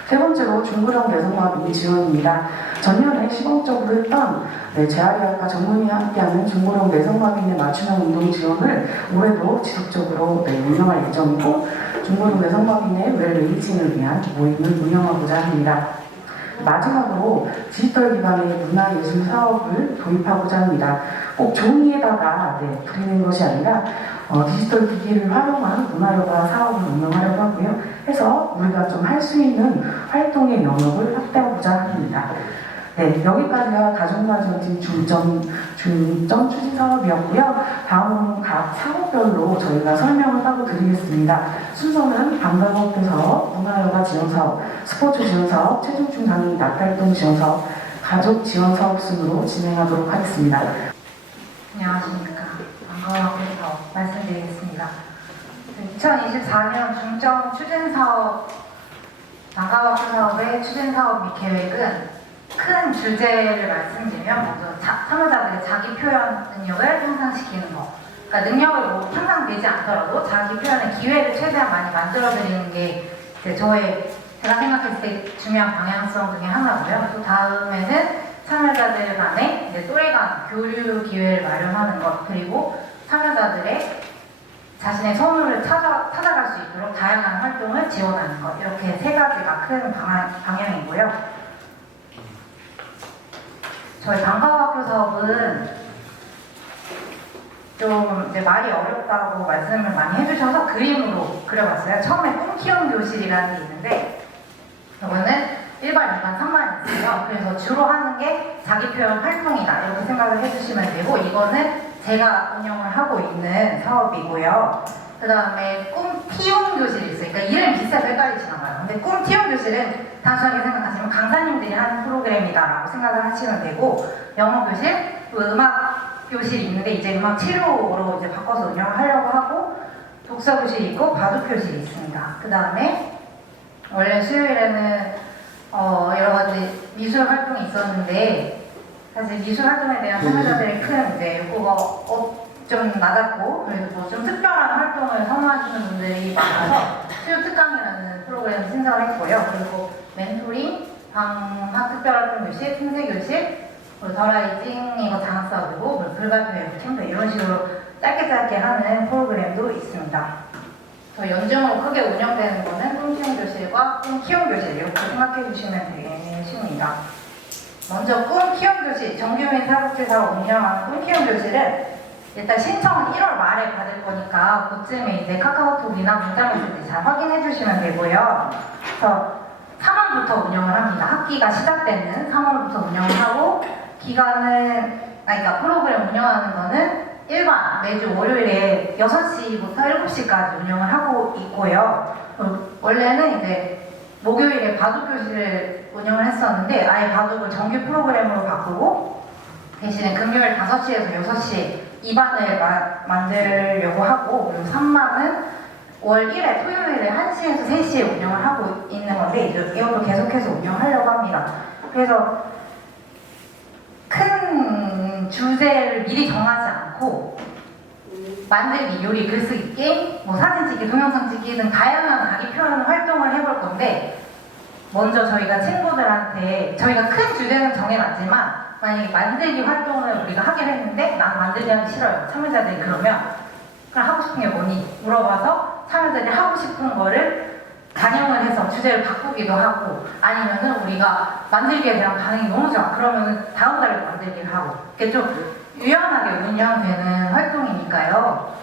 세 번째로 중고령 내성마비 지원입니다. 전년에 시범적으로 했던 재활의학과 전문의와 함께하는 중고령 내성마비인의 맞춤형 운동 지원을 올해도 지속적으로 운영할 예정이고 중고령 내성마비인의 웰베이징을 위한 모임을 운영하고자 합니다. 마지막으로 디지털 기반의 문화예술 사업을 도입하고자 합니다. 꼭 종이에다가 그리는 것이 아니라 디지털 기기를 활용한 문화여가 사업을 운영하려고 하고요. 해서 우리가 좀 할 수 있는 활동의 영역을 확대하고자 합니다. 네, 여기까지가 가족문화지원팀 중점 추진 사업이었고요. 다음은 각 사업별로 저희가 설명을 하고 드리겠습니다. 순서는 방과후학교 사업, 문화여가 지원 사업, 스포츠 지원 사업, 체중중 장애인 약활동 지원 사업, 가족 지원 사업 순으로 진행하도록 하겠습니다. 안녕하십니까. 방과후학교 사업 말씀드리겠습니다. 2024년 중점 추진 사업, 방과후학교 사업의 추진 사업 및 계획은 큰 주제를 말씀드리면 먼저 참여자들의 자기 표현 능력을 향상시키는 것, 그러니까 능력을 뭐 항상 되지 않더라도 자기 표현의 기회를 최대한 많이 만들어드리는 게 이제 제가 생각했을 때 중요한 방향성 중에 하나고요. 또 다음에는 참여자들 간에 이제 또래 간 교류 기회를 마련하는 것, 그리고 참여자들의 자신의 선호를 찾아갈 수 있도록 다양한 활동을 지원하는 것, 이렇게 세 가지가 큰 방향이고요. 저희 방과학교 사업은 좀 이제 말이 어렵다고 말씀을 많이 해주셔서 그림으로 그려봤어요. 처음에 꿈 키움 교실이라는 게 있는데 저거는 1반, 2반, 3반이 있어요. 그래서 주로 하는 게 자기 표현 활동이다 이렇게 생각을 해주시면 되고, 이거는 제가 운영을 하고 있는 사업이고요. 그 다음에 꿈 키움 교실이 있어요. 그러니까 이름이 비슷해서 헷갈리시나 봐요. 근데 꿈 키움 교실은 단순하게 생각하시면 강사님들이 하는 프로그램이다라고 생각을 하시면 되고, 영어 교실, 또 음악 교실이 있는데 이제 음악 치료로 이제 바꿔서 운영을 하려고 하고, 독서 교실이 있고 바둑 교실이 있습니다. 그 다음에 원래 수요일에는 여러 가지 미술 활동이 있었는데, 사실 미술 활동에 대한 참여자들이 큰 이제 요구가 좀 낮았고, 그래서 뭐 좀 특별한 활동을 선호하시는 분들이 많아서 수요 특강이라는 프로그램을 신청을 했고요. 그리고 멘토링, 방학 특별활동 교실, 팀새 교실, 더라이징, 이거 장학사고고, 뭐 불가피해 캠프 이런 식으로 짧게 하는 프로그램도 있습니다. 저희 연중으로 크게 운영되는 거는 꿈 키움 교실과 꿈 키움 교실 이렇게 생각해 주시면 되겠습니다. 먼저 꿈 키움 교실, 정규민 사복지사로 운영하는 꿈 키움 교실은 일단 신청은 1월 말에 받을 거니까 그쯤에 이제 카카오톡이나 문자 메시지 잘 확인해 주시면 되고요. 그래서 3월부터 운영을 합니다. 학기가 시작되는 3월부터 운영을 하고, 기간은, 그러니까 프로그램 운영하는 거는 일반 매주 월요일에 6시부터 7시까지 운영을 하고 있고요. 원래는 이제 목요일에 바둑 교실을 운영을 했었는데 아예 바둑을 정규 프로그램으로 바꾸고, 대신에 금요일 5시에서 6시에 2반을 만들려고 하고, 그리고 3반은 월 1회 토요일에 1시에서 3시에 운영을 하고 있는 건데 이것도 계속해서 운영하려고 합니다. 그래서 큰 주제를 미리 정하지 않고 만들기, 요리, 글쓰기, 게임, 뭐 사진 찍기, 동영상 찍기 등 다양한 자기 표현 활동을 해볼 건데, 먼저 저희가 친구들한테 저희가 큰 주제는 정해놨지만 만약에 만들기 활동을 우리가 하기로 했는데 난 만들기 하기 싫어요. 참여자들이 그러면 그럼 하고 싶은 게 뭐니? 물어봐서 참여자들이 하고 싶은 거를 반영을 해서 주제를 바꾸기도 하고, 아니면은 우리가 만들기에 대한 반응이 너무 좋아. 그러면은 다음 달에 만들기를 하고, 이게 좀 유연하게 운영되는 활동이니까요.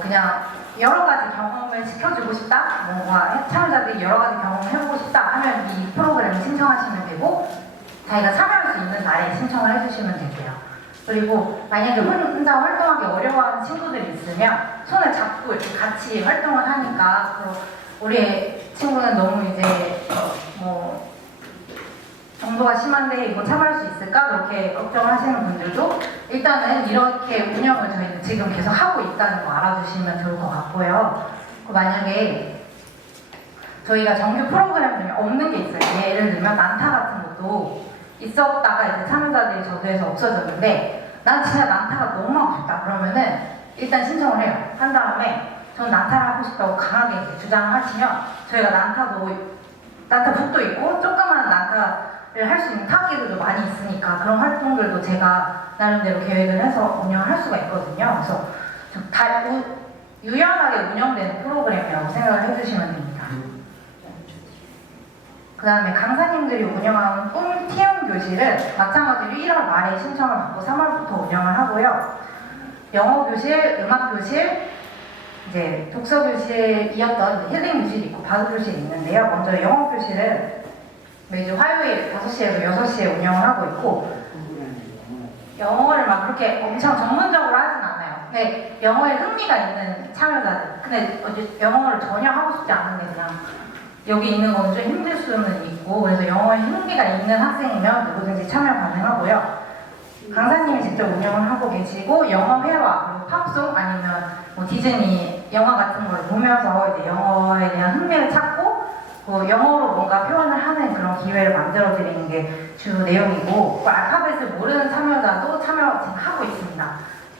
그냥 여러 가지 경험을 시켜주고 싶다, 뭔가 참여자들이 여러 가지 경험을 해보고 싶다 하면 이 프로그램을 신청하시면 되고, 자기가 참여할 수 있는 날에 신청을 해주시면 되고요. 그리고 만약에 혼자 활동하기 어려워하는 친구들이 있으면 손을 잡고 이렇게 같이 활동을 하니까, 우리 친구는 너무 이제 뭐 정도가 심한데 이거 참여할 수 있을까? 그렇게 걱정을 하시는 분들도 일단은 이렇게 운영을 저희는 지금 계속 하고 있다는 거 알아주시면 좋을 것 같고요. 만약에 저희가 정규 프로그램 중에 없는 게 있어요. 예를 들면 난타 같은 것도 있었다가 이제 참여자들이 저도에서 없어졌는데, 난 진짜 난타가 너무 하고 싶다 그러면은 일단 신청을 해요. 한 다음에 전 난타를 하고 싶다고 강하게 주장을 하시면 저희가 난타북도 있고 조그만 난타를 할 수 있는 타기들도 많이 있으니까 그런 활동들도 제가 나름대로 계획을 해서 운영을 할 수가 있거든요. 그래서 좀 유연하게 운영되는 프로그램이라고 생각을 해주시면 됩니다. 그 다음에 강사님들이 운영하는 꿈 키움 교실은 마찬가지로 1월 말에 신청을 받고 3월부터 운영을 하고요. 영어 교실, 음악 교실, 이제 독서 교실이었던 힐링 교실이 있고 바둑 교실이 있는데요. 먼저 영어 교실은 매주 화요일 5시에서 6시에 운영을 하고 있고, 영어를 막 그렇게 엄청 전문적으로 하진 않아요. 근데 영어에 흥미가 있는 참여자들, 근데 영어를 전혀 하고 싶지 않은데 그냥 여기 있는 건 좀 힘들 수는 있고, 그래서 영어에 흥미가 있는 학생이면 누구든지 참여 가능하고요. 강사님이 직접 운영을 하고 계시고, 영어 회화, 그리고 팝송 아니면 뭐 디즈니 영화 같은 걸 보면서 이제 영어에 대한 흥미를 찾고, 영어로 뭔가 표현을 하는 그런 기회를 만들어 드리는 게 주 내용이고, 알파벳을 모르는 참여자도 참여 지금 하고 있습니다.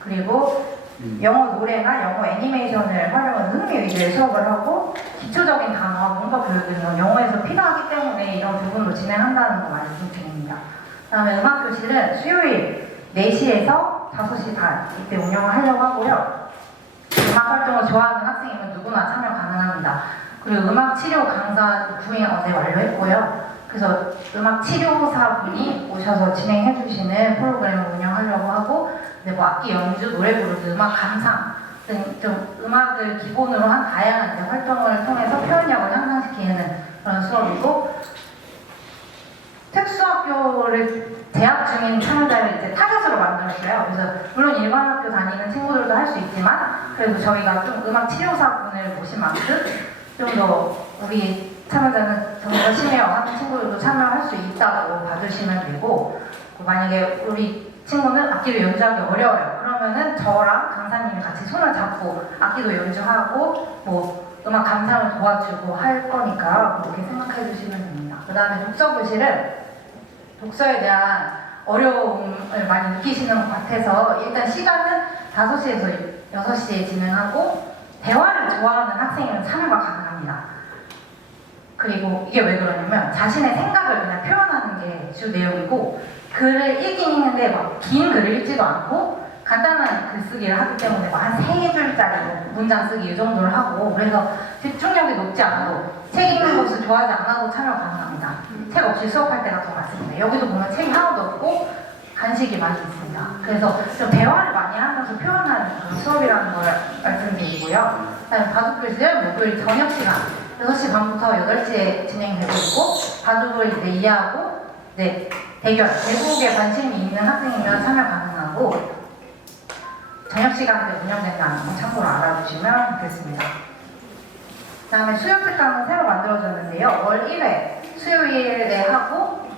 그리고 영어 노래나 영어 애니메이션을 활용한 흥미 위주의 수업을 하고 기초적인 단어와 문법 교육은 영어에서 필요하기 때문에 이런 부분도 진행한다는 거 말씀드립니다. 그다음에 음악 교실은 수요일 4시에서 5시 반 이때 운영을 하려고 하고요. 음악 활동을 좋아하는 학생이면 누구나 참여 가능합니다. 그리고 음악 치료 강사 구인 어제 완료했고요. 그래서 음악 치료사분이 오셔서 진행해 주시는 프로그램을 운영하려고 하고, 뭐 악기 연주, 노래 부르기, 음악 감상 등 좀 음악을 기본으로 한 다양한 이제 활동을 통해서 표현력을 향상시키는 그런 수업이고, 특수학교를 재학 중인 참여자를 이제 타겟으로 만들었어요. 그래서 물론 일반 학교 다니는 친구들도 할 수 있지만 그래도 저희가 좀 음악 치료사분을 모신 만큼 좀 더 우리 참여자는 더 열심히 하는 친구들도 참여할 수 있다고 봐주시면 되고, 만약에 우리 친구는 악기를 연주하기 어려워요. 그러면은 저랑 강사님이 같이 손을 잡고 악기도 연주하고 뭐 음악 감상을 도와주고 할 거니까 그렇게 생각해 주시면 됩니다. 그 다음에 독서교실은 독서에 대한 어려움을 많이 느끼시는 것 같아서 일단 시간은 5시에서 6시에 진행하고, 대화를 좋아하는 학생이면 참여가 가능합니다. 그리고 이게 왜 그러냐면 자신의 생각을 그냥 표현하는 게 주 내용이고, 글을 읽긴 읽는데 막 긴 글을 읽지도 않고 간단한 글쓰기를 하기 때문에 한 3줄짜리 문장 쓰기 이 정도를 하고, 그래서 집중력이 높지 않아도 책 읽는 것을 좋아하지 않아도 참여 가능합니다. 책 없이 수업할 때가 더 많습니다. 여기도 보면 책이 하나도 없고 간식이 많이 있습니다. 그래서 좀 대화를 많이 하면서 표현하는 그런 수업이라는 걸 말씀드리고요. 그다음에 바둑교실은 목요일 저녁 시간 6시 반부터 8시에 진행되고 있고, 바둑을 이제 이해하고 대결, 대국에 관심이 있는 학생이면 참여 가능하고 저녁 시간대 운영된다는 거 참고로 알아주시면 좋겠습니다. 그 다음에 수요 특강은 새로 만들어졌는데요. 월 1회 수요일에 하고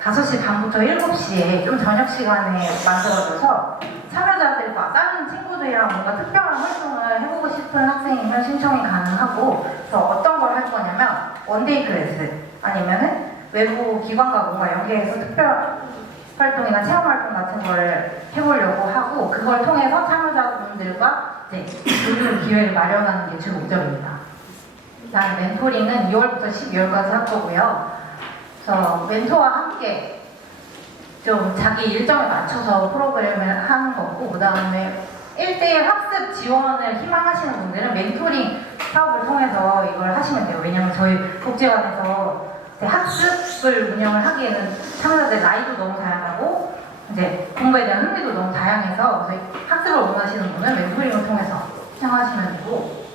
5시 반부터 7시에 좀 저녁 시간에 만들어져서 참여자들과 다른 친구들이랑 뭔가 특별한 활동을 해보고 싶은 학생이면 신청이 가능하고, 그래서 어떤 걸 할 거냐면 원데이 클래스 아니면은 외부 기관과 뭔가 연계해서 특별 활동이나 체험 활동 같은 걸 해보려고 하고, 그걸 통해서 참여자분들과 교류 기회를 마련하는 게 주 목적입니다. 그다음 멘토링은 2월부터 12월까지 할 거고요. 그래서 멘토와 함께 좀 자기 일정에 맞춰서 프로그램을 하는 거고, 그 다음에 1대1 학습 지원을 희망하시는 분들은 멘토링 사업을 통해서 이걸 하시면 돼요. 왜냐면 저희 복지관에서 학습을 운영을 하기에는 참여자들 나이도 너무 다양하고 이제 공부에 대한 흥미도 너무 다양해서 학습을 원하시는 분은 멘토링을 통해서 신청하시면 되고,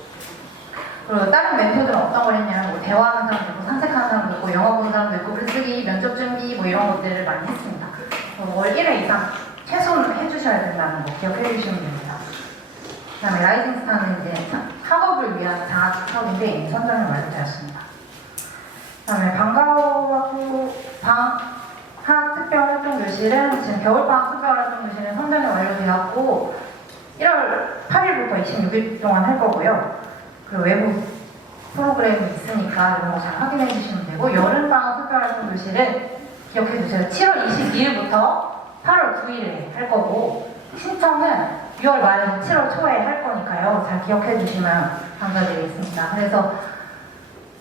그리고 다른 멘토들은 어떤 걸 했냐면 뭐 대화하는 사람도 있고 산책하는 사람도 있고 영어 보는 사람도 있고 글쓰기, 면접 준비 뭐 이런 것들을 많이 했습니다. 월 1회 이상 최소는 해주셔야 된다는 거 기억해 주시면 됩니다. 그 다음에 라이징 스타는 이제 학업을 위한 장학 사업인데 이미 선정이 완료되었습니다. 그 다음에 방과후 방학 특별활동교실은 지금 겨울방학 특별활동교실은 선정이 완료되었고 1월 8일부터 26일 동안 할 거고요. 그리고 외부 프로그램이 있으니까 이런 거 잘 확인해 주시면 되고, 여름방학 특별활동교실은 기억해 주세요. 7월 22일부터 8월 9일에 할 거고, 신청은 6월 말에서 7월 초에 할 거니까요. 잘 기억해 주시면 감사드리겠습니다. 그래서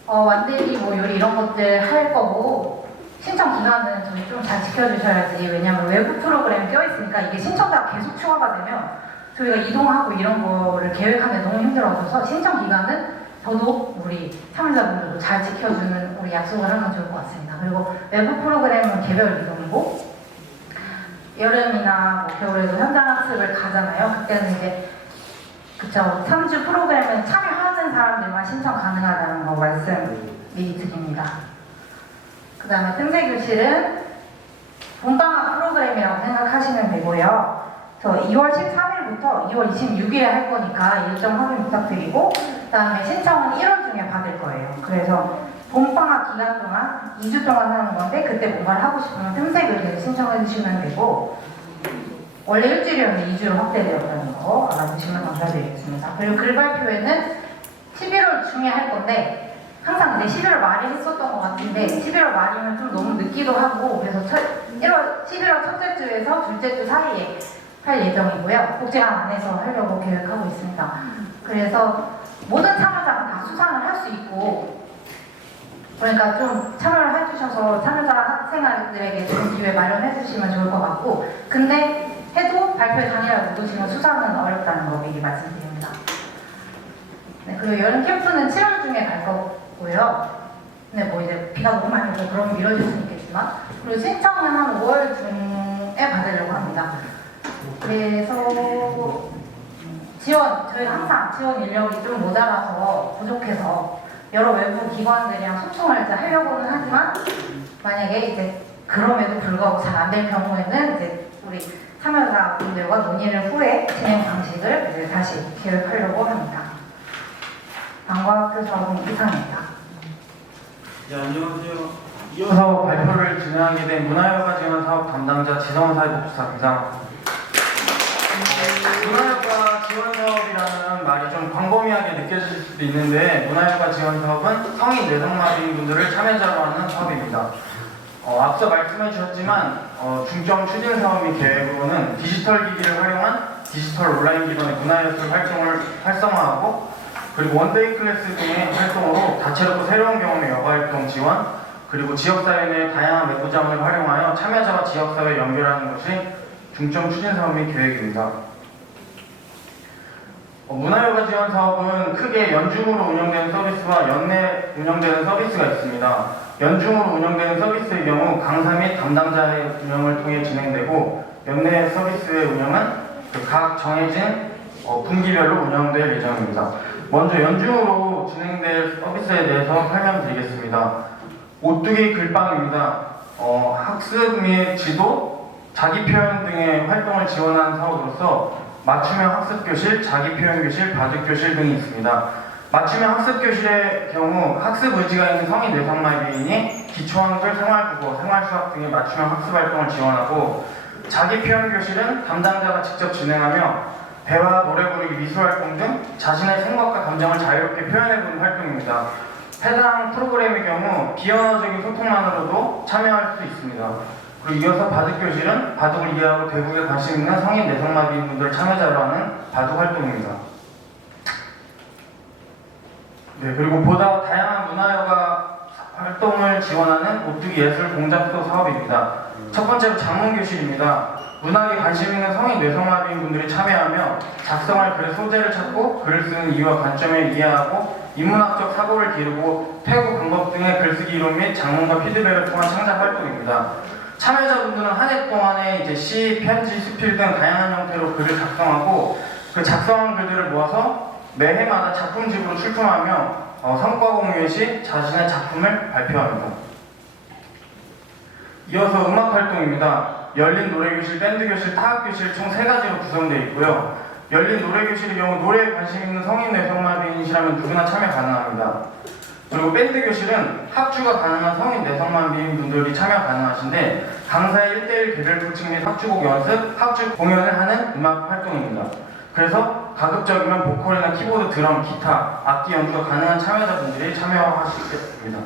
만들기, 뭐 요리 이런 것들 할 거고, 신청 기간은 저희 좀 잘 지켜주셔야지. 왜냐면 외부 프로그램이 껴있으니까 이게 신청자가 계속 추가가 되면 저희가 이동하고 이런 거를 계획하는 데 너무 힘들어져서 신청 기간은 더더욱 우리 참여자분들도 잘 지켜주는 우리 약속을 하면 좋을 것 같습니다. 그리고 외부 프로그램은 개별 이동이고, 여름이나 뭐 겨울에도 현장 학습을 가잖아요. 그때는 이제 3주 프로그램에 참여하는 사람들만 신청 가능하다는 거 말씀 미리 드립니다. 그 다음에 틈새교실은 봄방학 프로그램이라고 생각하시면 되고요. 저 2월 13일부터 2월 26일에 할 거니까 일정 확인 부탁드리고, 그 다음에 신청은 1월 중에 받을 거예요. 그래서 봄방학 기간 동안 2주 동안 하는 건데, 그때 뭔가를 하고 싶으면 틈새교실 신청해 주시면 되고, 원래 일주일이었는데 2주로 확대되었다는 거 알아주시면 감사드리겠습니다. 그리고 글 발표회는 11월 중에 할 건데, 항상 이제 11월 말에 했었던 것 같은데 11월 말이면 좀 너무 늦기도 하고, 그래서 11월 첫째 주에서 둘째 주 사이에 할 예정이고요. 복지관 안에서 하려고 계획하고 있습니다. 그래서 모든 참여자가 다 수상을 할 수 있고, 그러니까 좀 참여를 해주셔서 참여자 학생들에게 좋은 기회 마련해 주시면 좋을 것 같고, 근데 해도 발표에 당일날 못 오시면 수상은 어렵다는 거 미리 말씀드립니다. 네, 그리고 여름 캠프는 7월 중에 갈 거고요. 근데 뭐 이제 비가 너무 많이 오고 그러면 미뤄질 수는 있겠지만, 그리고 신청은 한 5월 중에 받으려고 합니다. 그래서 저희가 항상 지원 인력이 좀 모자라서 부족해서 여러 외부 기관들이랑 소통을 이제 하려고는 하지만, 만약에 이제 그럼에도 불구하고 잘 안 될 경우에는 이제 우리 참여자분들과 논의를 후에 진행 방식을 이제 다시 계획하려고 합니다. 방과학교 사업은 이상입니다. 네, 안녕하세요. 이어서 발표를 진행하게 된 문화여가 지원 사업 담당자 지성원 사회복지사입니다. 문화여가 지원 사업이라는 말이 좀 광범위하게 느껴질 수도 있는데, 문화여가 지원 사업은 성인 내성마비인 분들을 참여자로 하는 사업입니다. 앞서 말씀해 주셨지만 중점 추진 사업 및 계획으로는 디지털 기기를 활용한 디지털 온라인 기반의 문화예술 활동을 활성화하고, 그리고 원데이 클래스 등의 활동으로 다채롭고 새로운 경험의 여가활동 지원, 그리고 지역사회 내 다양한 외부 자원을 활용하여 참여자와 지역사회를 연결하는 것이 중점 추진 사업 및 계획입니다. 문화여가 지원 사업은 크게 연중으로 운영되는 서비스와 연내 운영되는 서비스가 있습니다. 연중으로 운영되는 서비스의 경우 강사 및 담당자의 운영을 통해 진행되고, 연내 서비스의 운영은 각 정해진 분기별로 운영될 예정입니다. 먼저 연중으로 진행될 서비스에 대해서 설명드리겠습니다. 오뚜기 글빵입니다. 학습 및 지도, 자기표현 등의 활동을 지원하는 사업으로서 맞춤형 학습교실, 자기표현교실, 바둑교실 등이 있습니다. 맞춤형 학습교실의 경우 학습 의지가 있는 성인 내성마비인이 기초한글, 생활국어, 생활수학 등의 맞춤형 학습활동을 지원하고, 자기표현교실은 담당자가 직접 진행하며 대화, 노래 부르기, 미술활동 등 자신의 생각과 감정을 자유롭게 표현해보는 활동입니다. 해당 프로그램의 경우 비언어적인 소통만으로도 참여할 수 있습니다. 그리고 이어서 바둑교실은 바둑을 이해하고 대국에 관심 있는 성인 내성마비인 분들을 참여자로 하는 바둑 활동입니다. 네, 그리고 보다 다양한 문화여가 활동을 지원하는 오뚜기 예술 공작소 사업입니다. 첫 번째로 작문교실입니다. 문학에 관심 있는 성인 뇌성마비인 분들이 참여하며 작성할 글의 소재를 찾고 글을 쓰는 이유와 관점을 이해하고 인문학적 사고를 기르고 퇴고 방법 등의 글쓰기 이론 및 작문과 피드백을 통한 창작 활동입니다. 참여자분들은 한 해 동안에 이제 시, 편지, 수필 등 다양한 형태로 글을 작성하고, 그 작성한 글들을 모아서 매해마다 작품집으로 출품하며 성과 공유회 시 자신의 작품을 발표합니다. 이어서 음악 활동입니다. 열린 노래교실, 밴드교실, 타악교실 총 3가지로 구성되어 있고요. 열린 노래교실의 경우 노래에 관심 있는 성인 내성마비인이시라면 누구나 참여 가능합니다. 그리고 밴드교실은 합주가 가능한 성인 내성마비인 분들이 참여 가능하신데, 강사의 1대1 개별 코칭 및 합주곡 연습, 합주 공연을 하는 음악 활동입니다. 그래서 가급적이면 보컬이나 키보드, 드럼, 기타, 악기 연주가 가능한 참여자분들이 참여하실 수 있습니다.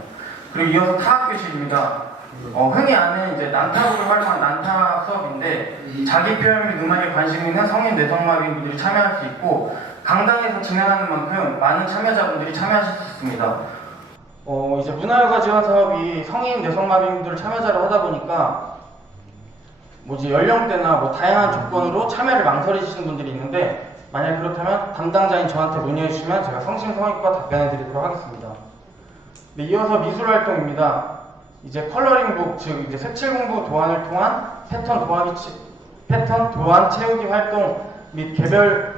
그리고 이어서 타악교실입니다. 흔히 아는 이제 난타곡을 활용한 난타 수업인데, 자기 표현 및 음악에 관심 있는 성인 내성마비인 분들이 참여할 수 있고, 강당에서 진행하는 만큼 많은 참여자분들이 참여하실 수 있습니다. 이제 문화여가 지원 사업이 성인 내성마비인 분들을 참여자로 하다 보니까 연령대나 다양한 조건으로 참여를 망설이시는 분들이 있는데, 만약 그렇다면 담당자인 저한테 문의해 주시면 제가 성심성의껏 답변해 드리도록 하겠습니다. 네, 이어서 미술활동입니다. 이제 컬러링북, 즉 이제 색칠 공부 도안을 통한 패턴 도안 채우기 활동 및 개별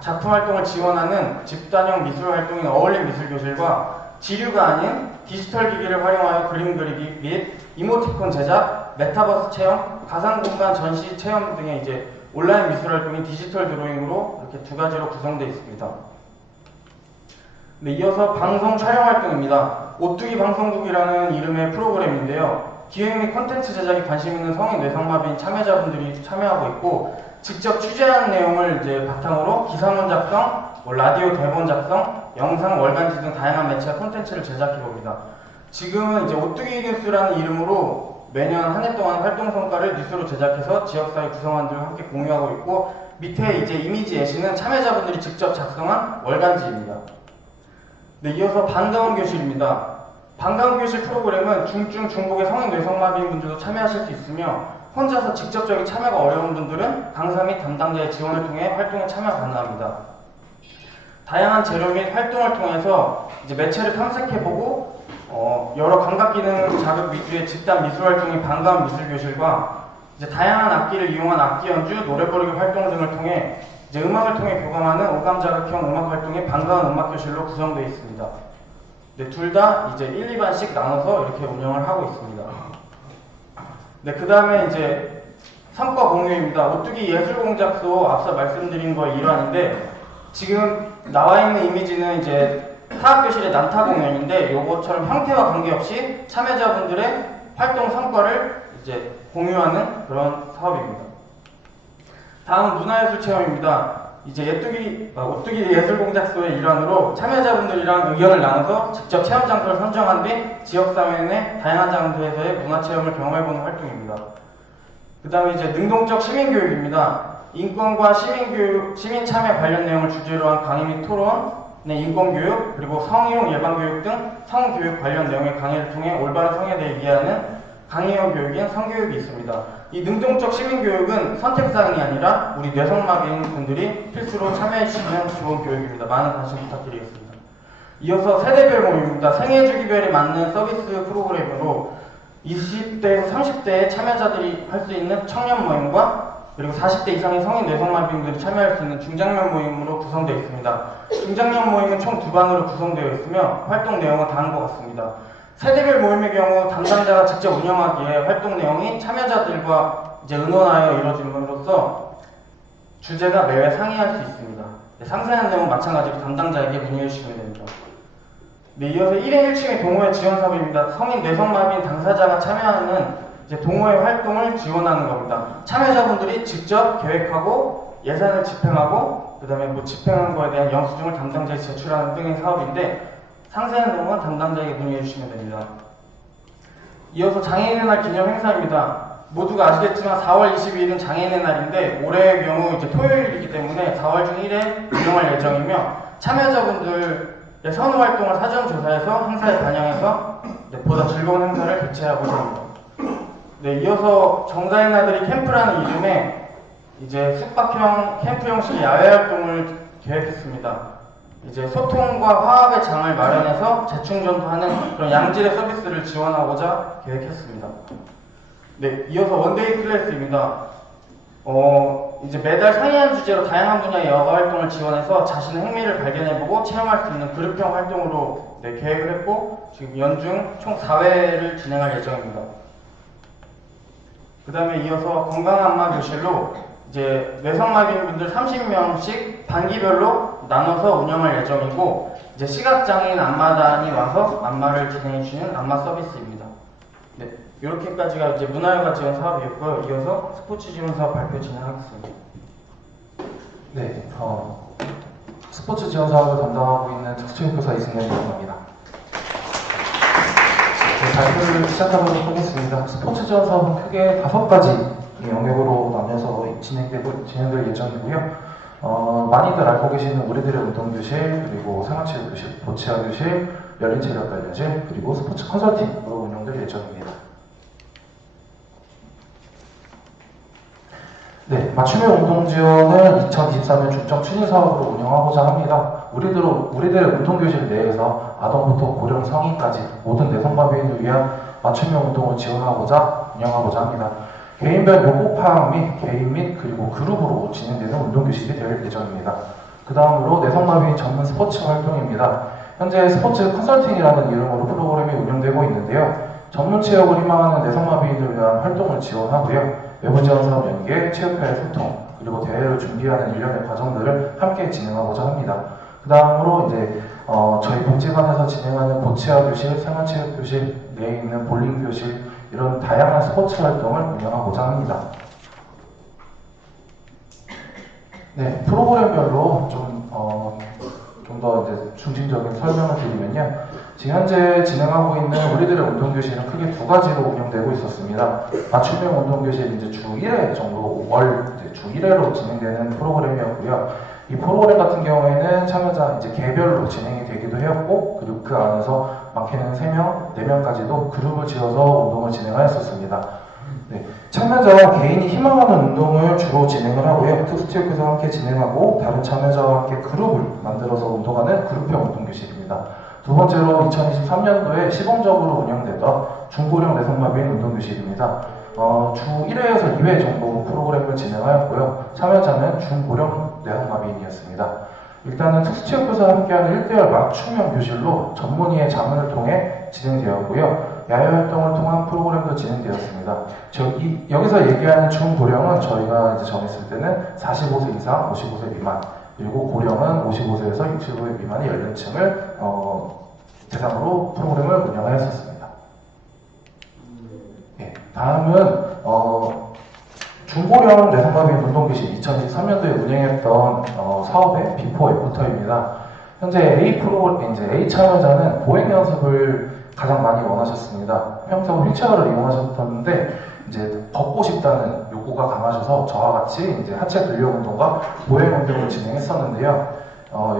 작품 활동을 지원하는 집단형 미술 활동인 어울림 미술교실과 지류가 아닌 디지털 기기를 활용하여 그림 그리기 및 이모티콘 제작, 메타버스 체험, 가상공간 전시 체험 등의 이제 온라인 미술 활동인 디지털 드로잉으로 이렇게 2가지로 구성되어 있습니다. 네, 이어서 방송 촬영 활동입니다. 오뚜기 방송국이라는 이름의 프로그램인데요. 기획 및 콘텐츠 제작에 관심 있는 성인 뇌성마비인 참여자분들이 참여하고 있고, 직접 취재한 내용을 이제 바탕으로 기사문 작성, 라디오 대본 작성, 영상, 월간지 등 다양한 매체와 콘텐츠를 제작해 봅니다. 지금은 이제 오뚜기 뉴스라는 이름으로 매년 한 해 동안 활동 성과를 뉴스로 제작해서 지역사회 구성원들과 함께 공유하고 있고, 밑에 이제 이미지 예시는 참여자분들이 직접 작성한 월간지입니다. 네, 이어서 반가운 교실입니다. 반가운 교실 프로그램은 중증, 중복의 성인 뇌성마비인 분들도 참여하실 수 있으며, 혼자서 직접적인 참여가 어려운 분들은 강사 및 담당자의 지원을 통해 활동에 참여 가능합니다. 다양한 재료 및 활동을 통해서 이제 매체를 탐색해보고 여러 감각 기능 자극 위주의 집단 미술 활동인 반가운 미술 교실과 이제 다양한 악기를 이용한 악기 연주, 노래 부르기 활동 등을 통해 이제 음악을 통해 교감하는 오감 자극형 음악 활동이 반가운 음악 교실로 구성되어 있습니다. 네, 둘 다 이제 1, 2반씩 나눠서 이렇게 운영을 하고 있습니다. 네, 그 다음에 이제 성과 공유입니다. 오뚜기 예술공작소 앞서 말씀드린 거의 일환인데, 지금 나와 있는 이미지는 이제 사학교실의 난타 공연인데, 요것처럼 형태와 관계없이 참여자분들의 활동 성과를 이제 공유하는 그런 사업입니다. 다음은 문화예술 체험입니다. 이제 오뚜기 예술공작소의 일환으로 참여자분들이랑 의견을 나눠서 직접 체험 장소를 선정한 뒤 지역사회 내 다양한 장소에서의 문화체험을 경험해보는 활동입니다. 그 다음에 이제 능동적 시민교육입니다. 인권과 시민 참여 관련 내용을 주제로 한 강의 및 토론, 인권교육, 그리고 성희롱 예방교육 등 성교육 관련 내용의 강의를 통해 올바른 성에 대해 이해하는 강의형 교육인 성교육이 있습니다. 이 능동적 시민교육은 선택사항이 아니라 우리 뇌성마비인 분들이 필수로 참여해주시는 좋은 교육입니다. 많은 관심 부탁드리겠습니다. 이어서 세대별 모임입니다. 생애주기별에 맞는 서비스 프로그램으로 20대에서 30대의 참여자들이 할 수 있는 청년 모임과 그리고 40대 이상의 성인 뇌성마비인들이 참여할 수 있는 중장년 모임으로 구성되어 있습니다. 중장년 모임은 총 2반으로 구성되어 있으며 활동 내용은 다른 것 같습니다. 세대별 모임의 경우 담당자가 직접 운영하기에 활동 내용이 참여자들과 이제 의논하여 이루어짐으로써 주제가 매회 상이할 수 있습니다. 네, 상세한 내용은 마찬가지로 담당자에게 문의해 주시면 됩니다. 네, 이어서 1인 1층의 동호회 지원 사업입니다. 성인 뇌성마비인 당사자가 참여하는 이제 동호회 활동을 지원하는 겁니다. 참여자분들이 직접 계획하고 예산을 집행하고 그 다음에 뭐 집행한 거에 대한 영수증을 담당자에 제출하는 등의 사업인데, 상세한 내용은 담당자에게 문의해 주시면 됩니다. 이어서 장애인의 날 기념 행사입니다. 모두가 아시겠지만 4월 22일은 장애인의 날인데, 올해의 경우 이제 토요일이기 때문에 4월 중 1회 운영할 예정이며, 참여자분들의 선호 활동을 사전 조사해서 행사에 반영해서 보다 즐거운 행사를 개최하고자 합니다. 네, 이어서 정다인 아들이 캠프라는 이름의 이제 숙박형 캠프 형식의 야외 활동을 계획했습니다. 이제 소통과 화합의 장을 마련해서 재충전도 하는 그런 양질의 서비스를 지원하고자 계획했습니다. 네, 이어서 원데이 클래스입니다. 이제 매달 상이한 주제로 다양한 분야의 여가 활동을 지원해서 자신의 흥미를 발견해보고 체험할 수 있는 그룹형 활동으로 계획을 했고, 지금 연중 총 4회를 진행할 예정입니다. 그 다음에 이어서 건강한 안마 교실로 이제 뇌성마비인 분들 30명씩 반기별로 나눠서 운영할 예정이고, 이제 시각장애인 안마단이 와서 안마를 진행해 주시는 안마 서비스입니다. 네, 이렇게까지가 이제 문화여가 지원 사업이었고요. 이어서 스포츠 지원 사업 발표 진행하겠습니다. 네, 스포츠 지원 사업을 담당하고 있는 특수체육교사 이승현이라고 합니다. 네, 발표를 시작하도록 하겠습니다. 스포츠 지원 사업은 크게 5가지 영역으로 나눠서 진행될 예정이고요. 많이들 알고 계시는 우리들의 운동교실, 그리고 생활체육교실, 보치아교실, 열린체력관련실, 그리고 스포츠 컨설팅으로 운영될 예정입니다. 네, 맞춤형 운동지원은 2023년 중점 추진 사업으로 운영하고자 합니다. 우리들의 운동교실 내에서 아동부터 고령 성인까지 모든 뇌성마비인을 위한 맞춤형 운동을 지원하고자 운영하고자 합니다. 개인별 요구 파악 및 개인 및 그리고 그룹으로 진행되는 운동교실이 될 예정입니다. 그 다음으로 뇌성마비인 전문 스포츠 활동입니다. 현재 스포츠 컨설팅이라는 이름으로 프로그램이 운영되고 있는데요. 전문 체육을 희망하는 뇌성마비인을 위한 활동을 지원하고요. 외부 지원 사업 연계, 체육회의 소통, 그리고 대회를 준비하는 일련의 과정들을 함께 진행하고자 합니다. 그 다음으로 이제 저희 복지관에서 진행하는 보치아 교실, 생활체육 교실, 내에 있는 볼링 교실, 이런 다양한 스포츠 활동을 운영하고자 합니다. 네, 프로그램별로 좀 좀 더 이제 중심적인 설명을 드리면요. 지금 현재 진행하고 있는 우리들의 운동교실은 크게 두 가지로 운영되고 있었습니다. 맞춤형 운동교실 이제 주 1회 정도 주 1회로 진행되는 프로그램이었고요. 이 프로그램 같은 경우에는 참여자 이제 개별로 진행이 되기도 해왔고, 그리고 그 안에서 많게는 3명, 4명까지도 그룹을 지어서 운동을 진행하였었습니다. 네, 참여자와 개인이 희망하는 운동을 주로 진행을 하고요. 특수체육회사와 함께 진행하고 다른 참여자와 함께 그룹을 만들어서 운동하는 그룹형 운동교실입니다. 두 번째로 2023년도에 시범적으로 운영되던 중고령 내성마비인 운동교실입니다. 주 1회에서 2회 정도 프로그램을 진행하였고요. 참여자는 중고령 내성마비인이었습니다. 일단은 특수체육교사와 함께하는 1대1 맞춤형 교실로 전문의의 자문을 통해 진행되었고요. 야외 활동을 통한 프로그램도 진행되었습니다. 여기서 얘기하는 중고령은 저희가 이제 정했을 때는 45세 이상, 55세 미만, 그리고 고령은 55세에서 65세 미만의 연령층을 대상으로 프로그램을 운영하였었습니다. 네, 다음은 중고령 내성마비인 운동교실 2023년도에 운영했던 사업의 비포 애프터입니다. 현재 A 참여자는 보행 연습을 가장 많이 원하셨습니다. 평소 휠체어를 이용하셨었는데 이제 걷고 싶다는 요구가 강하셔서 저와 같이 이제 하체 근력 운동과 보행 운동을 진행했었는데요.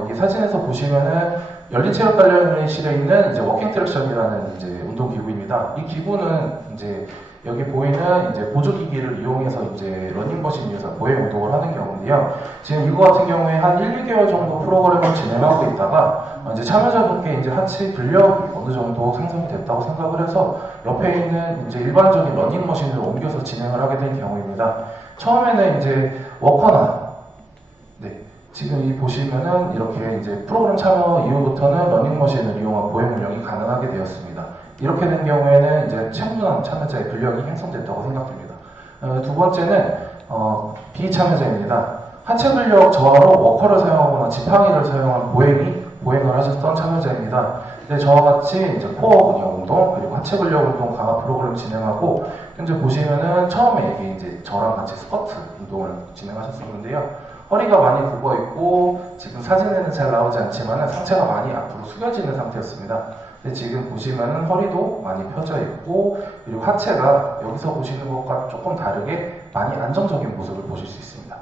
여기 사진에서 보시면은 열린체육관련실에 있는 이제 워킹 트랙션이라는 이제 운동 기구입니다. 이 기구는 이제 여기 보이는 이제 보조기기를 이용해서 이제 러닝머신 위에서 보행 운동을 하는 경우인데요. 지금 이거 같은 경우에 한 1, 2개월 정도 프로그램을 진행하고 있다가 이제 참여자분께 이제 하체 근력이 어느 정도 생성이 됐다고 생각을 해서 옆에 있는 이제 일반적인 러닝머신으로 옮겨서 진행을 하게 된 경우입니다. 처음에는 이제 워커나 지금 이 보시면은 이렇게 이제 프로그램 참여 이후부터는 러닝머신을 이용한 보행 운영이 가능하게 되었습니다. 이렇게 된 경우에는 이제 충분한 참여자의 근력이 형성됐다고 생각됩니다. 두 번째는 비참여자입니다. 하체 근력 저하로 워커를 사용하거나 지팡이를 사용한 보행을 하셨던 참여자입니다. 근데 저와 같이 이제 코어 근력 운동 그리고 하체 근력 운동 강화 프로그램 진행하고 현재 보시면은 처음에 이게 이제 저랑 같이 스쿼트 운동을 진행하셨었는데요. 허리가 많이 굽어 있고 지금 사진에는 잘 나오지 않지만 상체가 많이 앞으로 숙여지는 상태였습니다. 근데 지금 보시면은 허리도 많이 펴져 있고 그리고 하체가 여기서 보시는 것과 조금 다르게 많이 안정적인 모습을 보실 수 있습니다.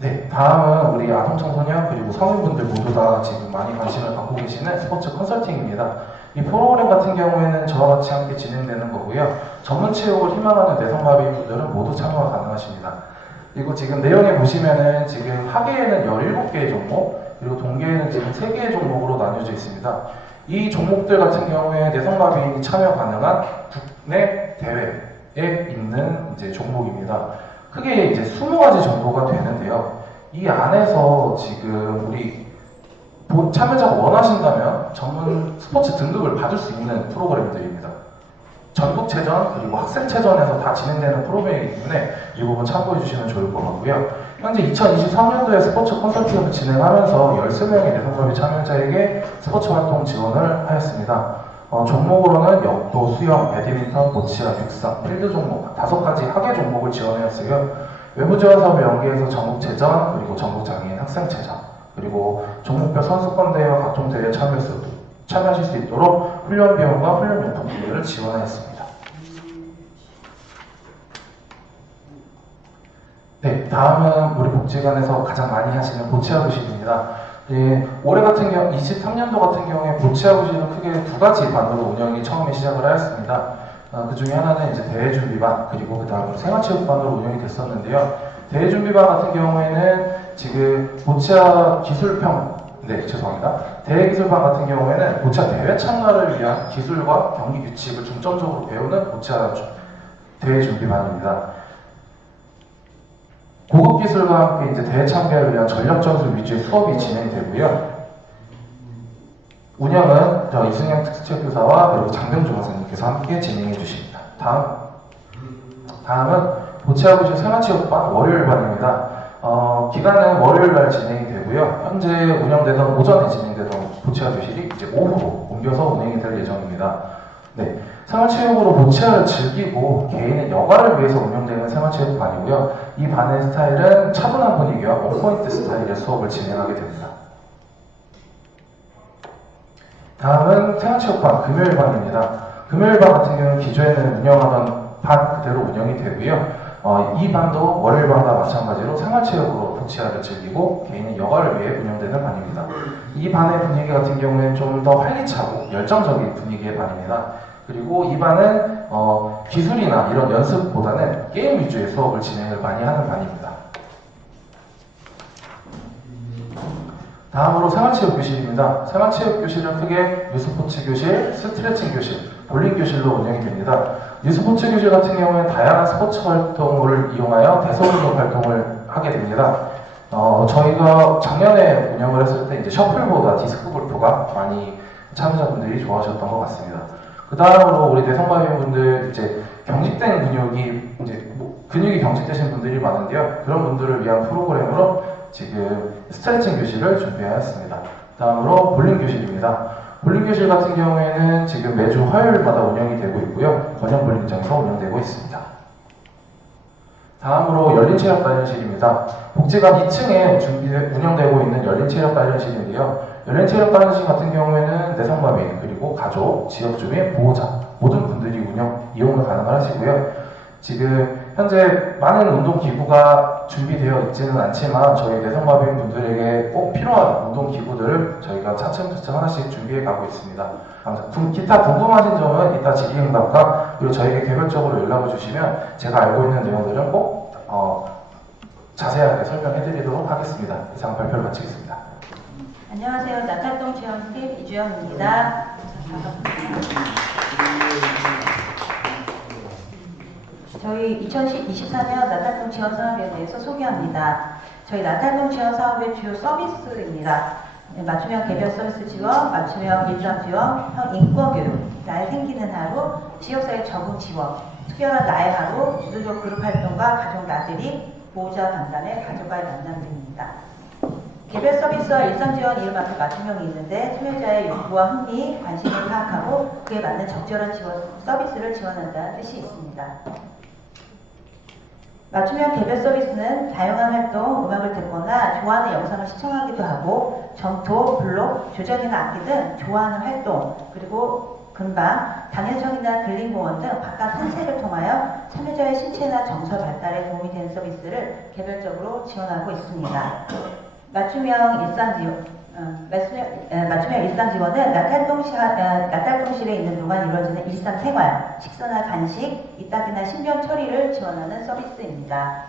네, 다음은 우리 아동 청소년 그리고 성인분들 모두 다 지금 많이 관심을 갖고 계시는 스포츠 컨설팅입니다. 이 프로그램 같은 경우에는 저와 같이 함께 진행되는 거고요. 전문 체육을 희망하는 내성마비인 분들은 모두 참여가 가능하십니다. 그리고 지금 내용에 보시면은 지금 하계에는 17개의 종목, 그리고 동계에는 지금 3개의 종목으로 나뉘어져 있습니다. 이 종목들 같은 경우에 내성마비인이 참여 가능한 국내 대회에 있는 이제 종목입니다. 크게 이제 20가지 정도가 되는데요. 이 안에서 지금 우리 참여자가 원하신다면 전문 스포츠 등급을 받을 수 있는 프로그램들입니다. 전국체전 그리고 학생체전에서 다 진행되는 프로그램이기 때문에 이 부분 참고해 주시면 좋을 것 같고요. 현재 2023년도에 스포츠 컨설팅을 진행하면서 13명의 내성마비 참여자에게 스포츠 활동 지원을 하였습니다. 종목으로는 역도, 수영, 배드민턴, 보치아, 육상, 필드 종목 5가지 하계 종목을 지원하였어요. 외부 지원 사업을 연계해서 전국체전 그리고 전국장애인 학생체전 그리고 종목별 선수권 대회와 각종 대회에 참여하실 수 있도록 훈련 비용과 훈련 용품 구매를 지원하였습니다. 네, 다음은 우리 복지관에서 가장 많이 하시는 보치아 교실입니다. 올해 같은 경우 23년도 같은 경우에 보치아 교실은 크게 2가지 반으로 운영이 처음에 시작을 하였습니다. 그 중에 하나는 이제 대회준비반 그리고 그 다음으로 생활체육반으로 운영이 됐었는데요. 대회준비반 같은 경우에는 지금 보치아 대회기술반 같은 경우에는 보치아 대회 참가를 위한 기술과 경기 규칙을 중점적으로 배우는 보치아 대회준비반입니다. 고급 기술과 함께 이제 대회 참가를 위한 전력 전술 위주의 수업이 진행되고요. 운영은 이승영 특수체육교사와 그리고 장병주 강사님께서 함께 진행해 주십니다. 다음은 보치아 교실 생활체육반 월요일반입니다. 기간은 월요일날 진행이 되고요. 현재 운영되던 오전에 진행되던 보치아 교실이 이제 오후로 옮겨서 운행이 될 예정입니다. 네, 생활체육으로 보치아를 즐기고 개인의 여가를 위해서 운영되는 생활체육반이고요. 이 반의 스타일은 차분한 분위기와 원포인트 스타일의 수업을 진행하게 됩니다. 다음은 생활체육반 금요일반입니다. 금요일반 같은 경우는 기존에는 운영하던 반 그대로 운영이 되고요. 이 반도 월요일반과 마찬가지로 생활체육으로 보치아를 즐기고 개인의 여가를 위해 운영되는 반입니다. 이 반의 분위기 같은 경우에는 좀 더 활기차고 열정적인 분위기의 반입니다. 그리고 이 반은 기술이나 이런 연습보다는 게임 위주의 수업을 진행을 많이 하는 반입니다. 다음으로 생활체육 교실입니다. 생활체육 교실은 크게 유스포츠 교실, 스트레칭 교실, 볼링 교실로 운영이 됩니다. 유스포츠 교실 같은 경우는 다양한 스포츠 활동을 이용하여 대소운동 활동을 하게 됩니다. 저희가 작년에 운영을 했을 때 이제 셔플보다 디스크 골프가 많이 참여자분들이 좋아하셨던 것 같습니다. 그 다음으로 우리 내성마비분들 이제 경직된 근육이 경직되신 분들이 많은데요. 그런 분들을 위한 프로그램으로 지금 스트레칭 교실을 준비하였습니다. 다음으로 볼링 교실입니다. 볼링 교실 같은 경우에는 지금 매주 화요일마다 운영이 되고 있고요. 권영 볼링장에서 운영되고 있습니다. 다음으로 열린체력 단련실입니다. 복지관 2층에 운영되고 있는 열린체력 단련실인데요. 열린체력 단련실 같은 경우에는 내성마비 그리고 가족, 지역주민, 보호자 모든 분들이 이용을 가능하시고요. 지금 현재 많은 운동기구가 준비되어 있지는 않지만 저희 내성마비인 분들에게 꼭 필요한 운동기구들을 저희가 차츰차츰 하나씩 준비해 가고 있습니다. 기타 궁금하신 점은 이따 질의응답과 그리고 저에게 개별적으로 연락을 주시면 제가 알고 있는 내용들은 꼭 자세하게 설명해 드리도록 하겠습니다. 이상 발표를 마치겠습니다. 안녕하세요. 나탈동 지원팀 이주영입니다. 반갑습니다. 저희 2024년 나탈동 지원 사업에 대해서 소개합니다. 저희 나탈동 지원 사업의 주요 서비스입니다. 맞춤형 개별 서비스 지원, 맞춤형 일상 지원, 인권 교육, 나의 생기는 하루, 지역사회 적응 지원, 특별한 나의 하루, 주도적 그룹 활동과 가족 나들이, 보호자 간담회, 가족과의 만남 등입니다. 개별 서비스와 일상 지원 이에 맞게 맞춤형이 있는데 참여자의 욕구와 흥미, 관심을 파악하고 그에 맞는 적절한 서비스를 지원한다는 뜻이 있습니다. 맞춤형 개별 서비스는 다양한 활동, 음악을 듣거나 좋아하는 영상을 시청하기도 하고 점토, 블록, 조전이나 악기 등 좋아하는 활동, 그리고 금방, 당연청이나 근린공원 등 바깥 산책을 통하여 참여자의 신체나 정서 발달에 도움이 되는 서비스를 개별적으로 지원하고 있습니다. 맞춤형 일상 지원은 나탈동실에 있는 동안 이루어지는 일상생활, 식사나 간식, 이따기나 신변 처리를 지원하는 서비스입니다.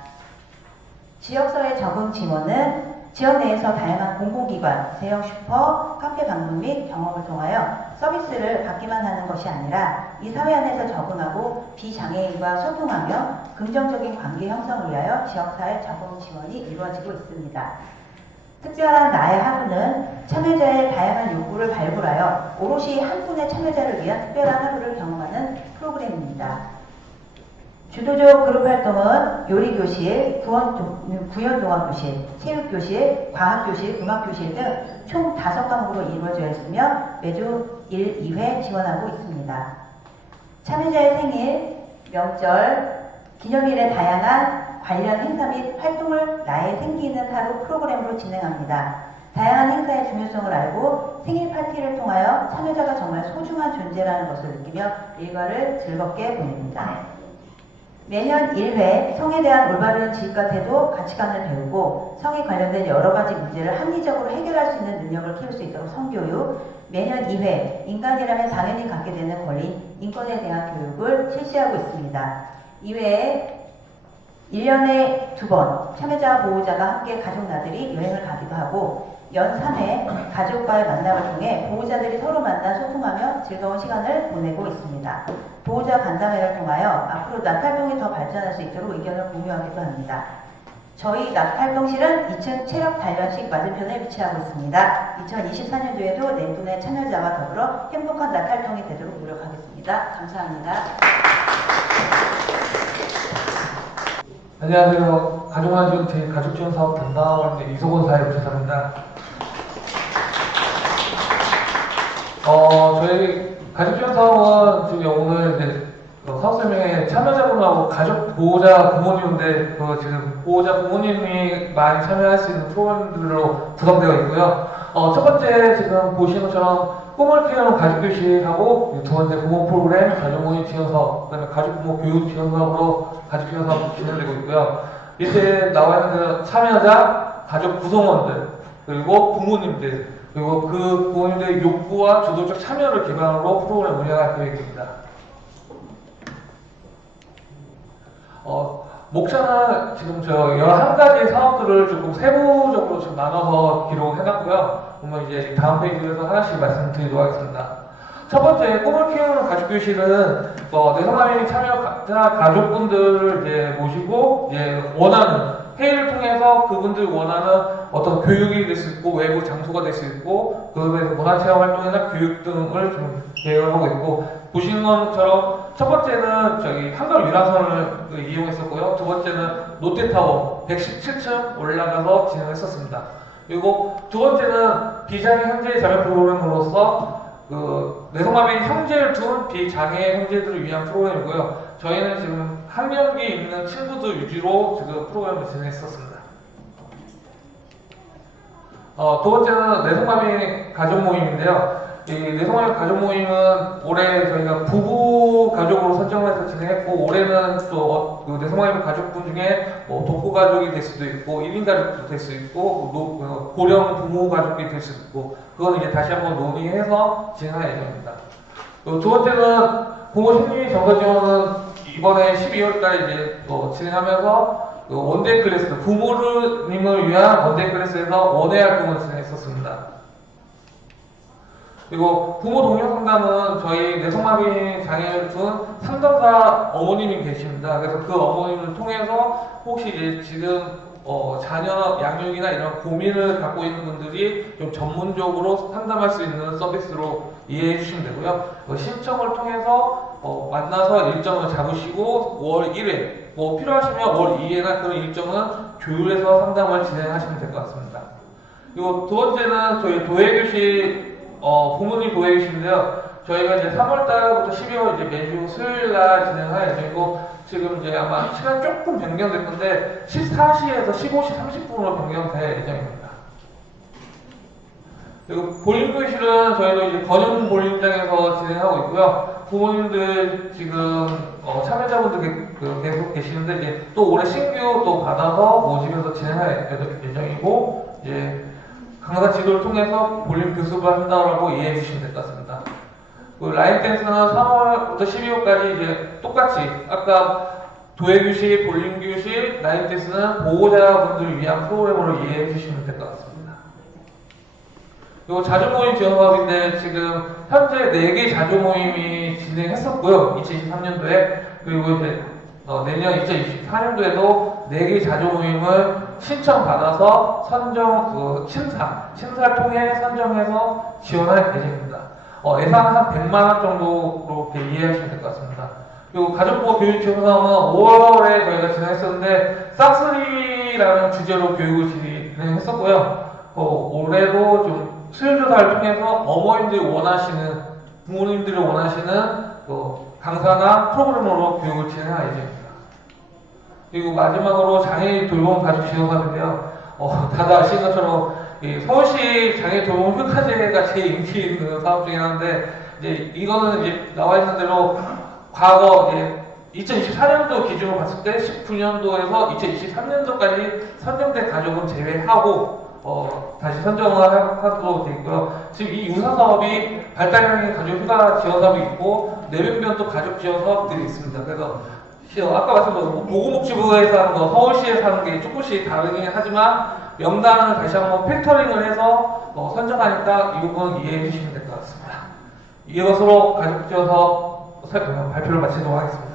지역사회 적응 지원은 지역 내에서 다양한 공공기관, 대형 슈퍼, 카페 방문 및 경험을 통하여 서비스를 받기만 하는 것이 아니라 이 사회 안에서 적응하고 비장애인과 소통하며 긍정적인 관계 형성을 위하여 지역사회 적응 지원이 이루어지고 있습니다. 특별한 나의 하루는 참여자의 다양한 요구를 발굴하여 오롯이 한 분의 참여자를 위한 특별한 하루를 경험하는 프로그램입니다. 주도적 그룹 활동은 요리교실, 구연동화교실, 체육교실, 과학교실, 음악교실 등 총 5과목으로 이루어져 있으며 매주 1, 2회 지원하고 있습니다. 참여자의 생일, 명절, 기념일의 다양한 관련 행사 및 활동을 나의 생기는 하루 프로그램으로 진행합니다. 다양한 행사의 중요성을 알고 생일 파티를 통하여 참여자가 정말 소중한 존재라는 것을 느끼며 일과를 즐겁게 보냅니다. 매년 1회 성에 대한 올바른 지식과 태도, 가치관을 배우고 성에 관련된 여러 가지 문제를 합리적으로 해결할 수 있는 능력을 키울 수 있도록 성교육, 매년 2회 인간이라면 당연히 갖게 되는 권리, 인권에 대한 교육을 실시하고 있습니다. 이외에 1년에 2번 참여자와 보호자가 함께 가족 나들이 여행을 가기도 하고 연 3회 가족과의 만남을 통해 보호자들이 서로 만나 소통하며 즐거운 시간을 보내고 있습니다. 보호자 간담회를 통하여 앞으로 나탈동이 더 발전할 수 있도록 의견을 공유하기도 합니다. 저희 나탈동실은 2층 체력 단련식 맞은편에 위치하고 있습니다. 2024년도에도 4분의 참여자와 더불어 행복한 나탈동이 되도록 노력하겠습니다. 감사합니다. 안녕하세요. 가정화지원 가족지원 사업 담당하고 있는 이소곤 사회복지사입니다. 저희 가족지원 사업은 지금 오늘 이제 사업 설명에 참여자분하고 가족 보호자 부모님인데 지금 보호자 부모님이 많이 참여할 수 있는 프로그램들로 구성되어 있고요. 첫 번째 지금 보시는 것처럼 꿈을 키우는 가족교실하고 두 번째 부모 프로그램 가족모임 지원 사업, 그다음에 가족부모 교육 지원 사업으로 가족지원 사업 진행되고 있고요. 이때 나와 있는 참여자, 가족 구성원들, 그리고 부모님들, 그리고 그 부모님들의 욕구와 주도적 참여를 기반으로 프로그램 운영할 계획입니다. 목차는 지금 저 11가지 사업들을 조금 세부적으로 지금 나눠서 기록해놨고요. 그러면 이제 다음 페이지에서 하나씩 말씀드리도록 하겠습니다. 첫 번째, 꿈을 키우는 가족교실은 내성마비 참여자 가족분들을 이제 모시고 이제 원하는 회의를 통해서 그분들이 원하는 어떤 교육이 될 수 있고 외부 장소가 될 수 있고 그에 대해서 문화체험 활동이나 교육 등을 좀 계획을 하고 있고 보시는 것처럼 첫 번째는 저기 한강 유람선을 이용했었고요. 두 번째는 롯데타워 117층 올라가서 진행했었습니다. 그리고 두 번째는 비장애 형제 자매 프로그램으로서 내성마비 형제를 둔 비장애 형제들을 위한 프로그램이고요. 저희는 지금 학력이 있는 친구들 위주로 지금 프로그램을 진행했었습니다. 두 번째는 내성마비 가족 모임인데요. 이 내성마비 가족 모임은 올해 저희가 부부 가족으로 선정해서 진행했고 올해는 또 내성마비 가족분 중에 독거 가족이 될 수도 있고 1인 가족도 될 수 있고 고령 부모 가족이 될 수 있고 그건 이제 다시 한번 논의해서 진행할 예정입니다. 두 번째는 부모 심리 정서 지원은 이번에 12월달에 이제 진행하면서 원데이 클래스, 부모님을 위한 원데이 클래스에서 원회 활동을 진행했었습니다. 그리고 부모 동료 상담은 저희 내성마비 장애를 둔 상담사 어머님이 계십니다. 그래서 그 어머님을 통해서 혹시 이제 지금 자녀 양육이나 이런 고민을 갖고 있는 분들이 좀 전문적으로 상담할 수 있는 서비스로 이해해 주시면 되고요. 신청을 통해서 만나서 일정을 잡으시고 월 1회, 필요하시면 월 2회나 그런 일정은 조율해서 상담을 진행하시면 될 것 같습니다. 그리고 두 번째는 저희 도예교실 부모님 도예교실인데요. 저희가 이제 3월달부터 12월 이제 매주 수요일날 진행할 예정이고 지금 이제 아마 시간 조금 변경될 건데 14시에서 15시 30분으로 변경될 예정입니다. 그리고 볼링교실은 저희도 이제 건영 볼링장에서 진행하고 있고요. 부모님들 지금 참여자분들 계속 계시는데 이제 또 올해 신규 또 받아서 모집해서 진행할 예정이고 이제 강사 지도를 통해서 볼링 교습을 한다고 이해해 주시면 될 것 같습니다. 라인 댄스는 3월부터 12월까지 이제 똑같이 아까 도예교실, 볼링교실, 라인 댄스는 보호자분들을 위한 프로그램으로 이해해 주시면 될 것 같습니다. 그리고 자주모임 지원 사업인데 지금 현재 4개 자주모임이 진행했었고요. 2023년도에 그리고 이제 내년 2024년도에도 4개 자주모임을 신청받아서 선정 심사를 통해 선정해서 지원할 예정입니다. 예산 한 100만 원 정도로 이렇게 이해하시면 될 것 같습니다. 그리고 가족부모 교육 지원 사업은 5월에 저희가 진행했었는데 싹쓸이라는 주제로 교육을 진행했었고요. 올해도 좀 수요조사를 통해서 어머님들이 원하시는 부모님들이 원하시는 강사나 프로그램으로 교육을 진행할 예정입니다. 그리고 마지막으로 장애인 돌봄 가족 지원 사업인데요. 다들 아시는 것처럼 서울시 장애인 돌봄 효과제가 제일 인기 있는 사업 중에 하나인데 이제 이거는 이제 나와 있는 대로 과거 이제 2024년도 기준으로 봤을 때 19년도에서 2023년도까지 선정된 가족은 제외하고 다시 선정을 하도록 되어 있고요. 지금 이 유사 사업이 발달장애인 가족 휴가 지원 사업이 있고 내병변도 가족 지원 사업들이 있습니다. 그래서 아까 말씀드린 보건복지부에서 하는 거, 서울시에서 하는 게 조금씩 다르긴 하지만 명단을 다시 한번 필터링을 해서 선정하니까 이 부분 이해해 주시면 될 것 같습니다. 이것으로 가족 지원 사업 발표를 마치도록 하겠습니다.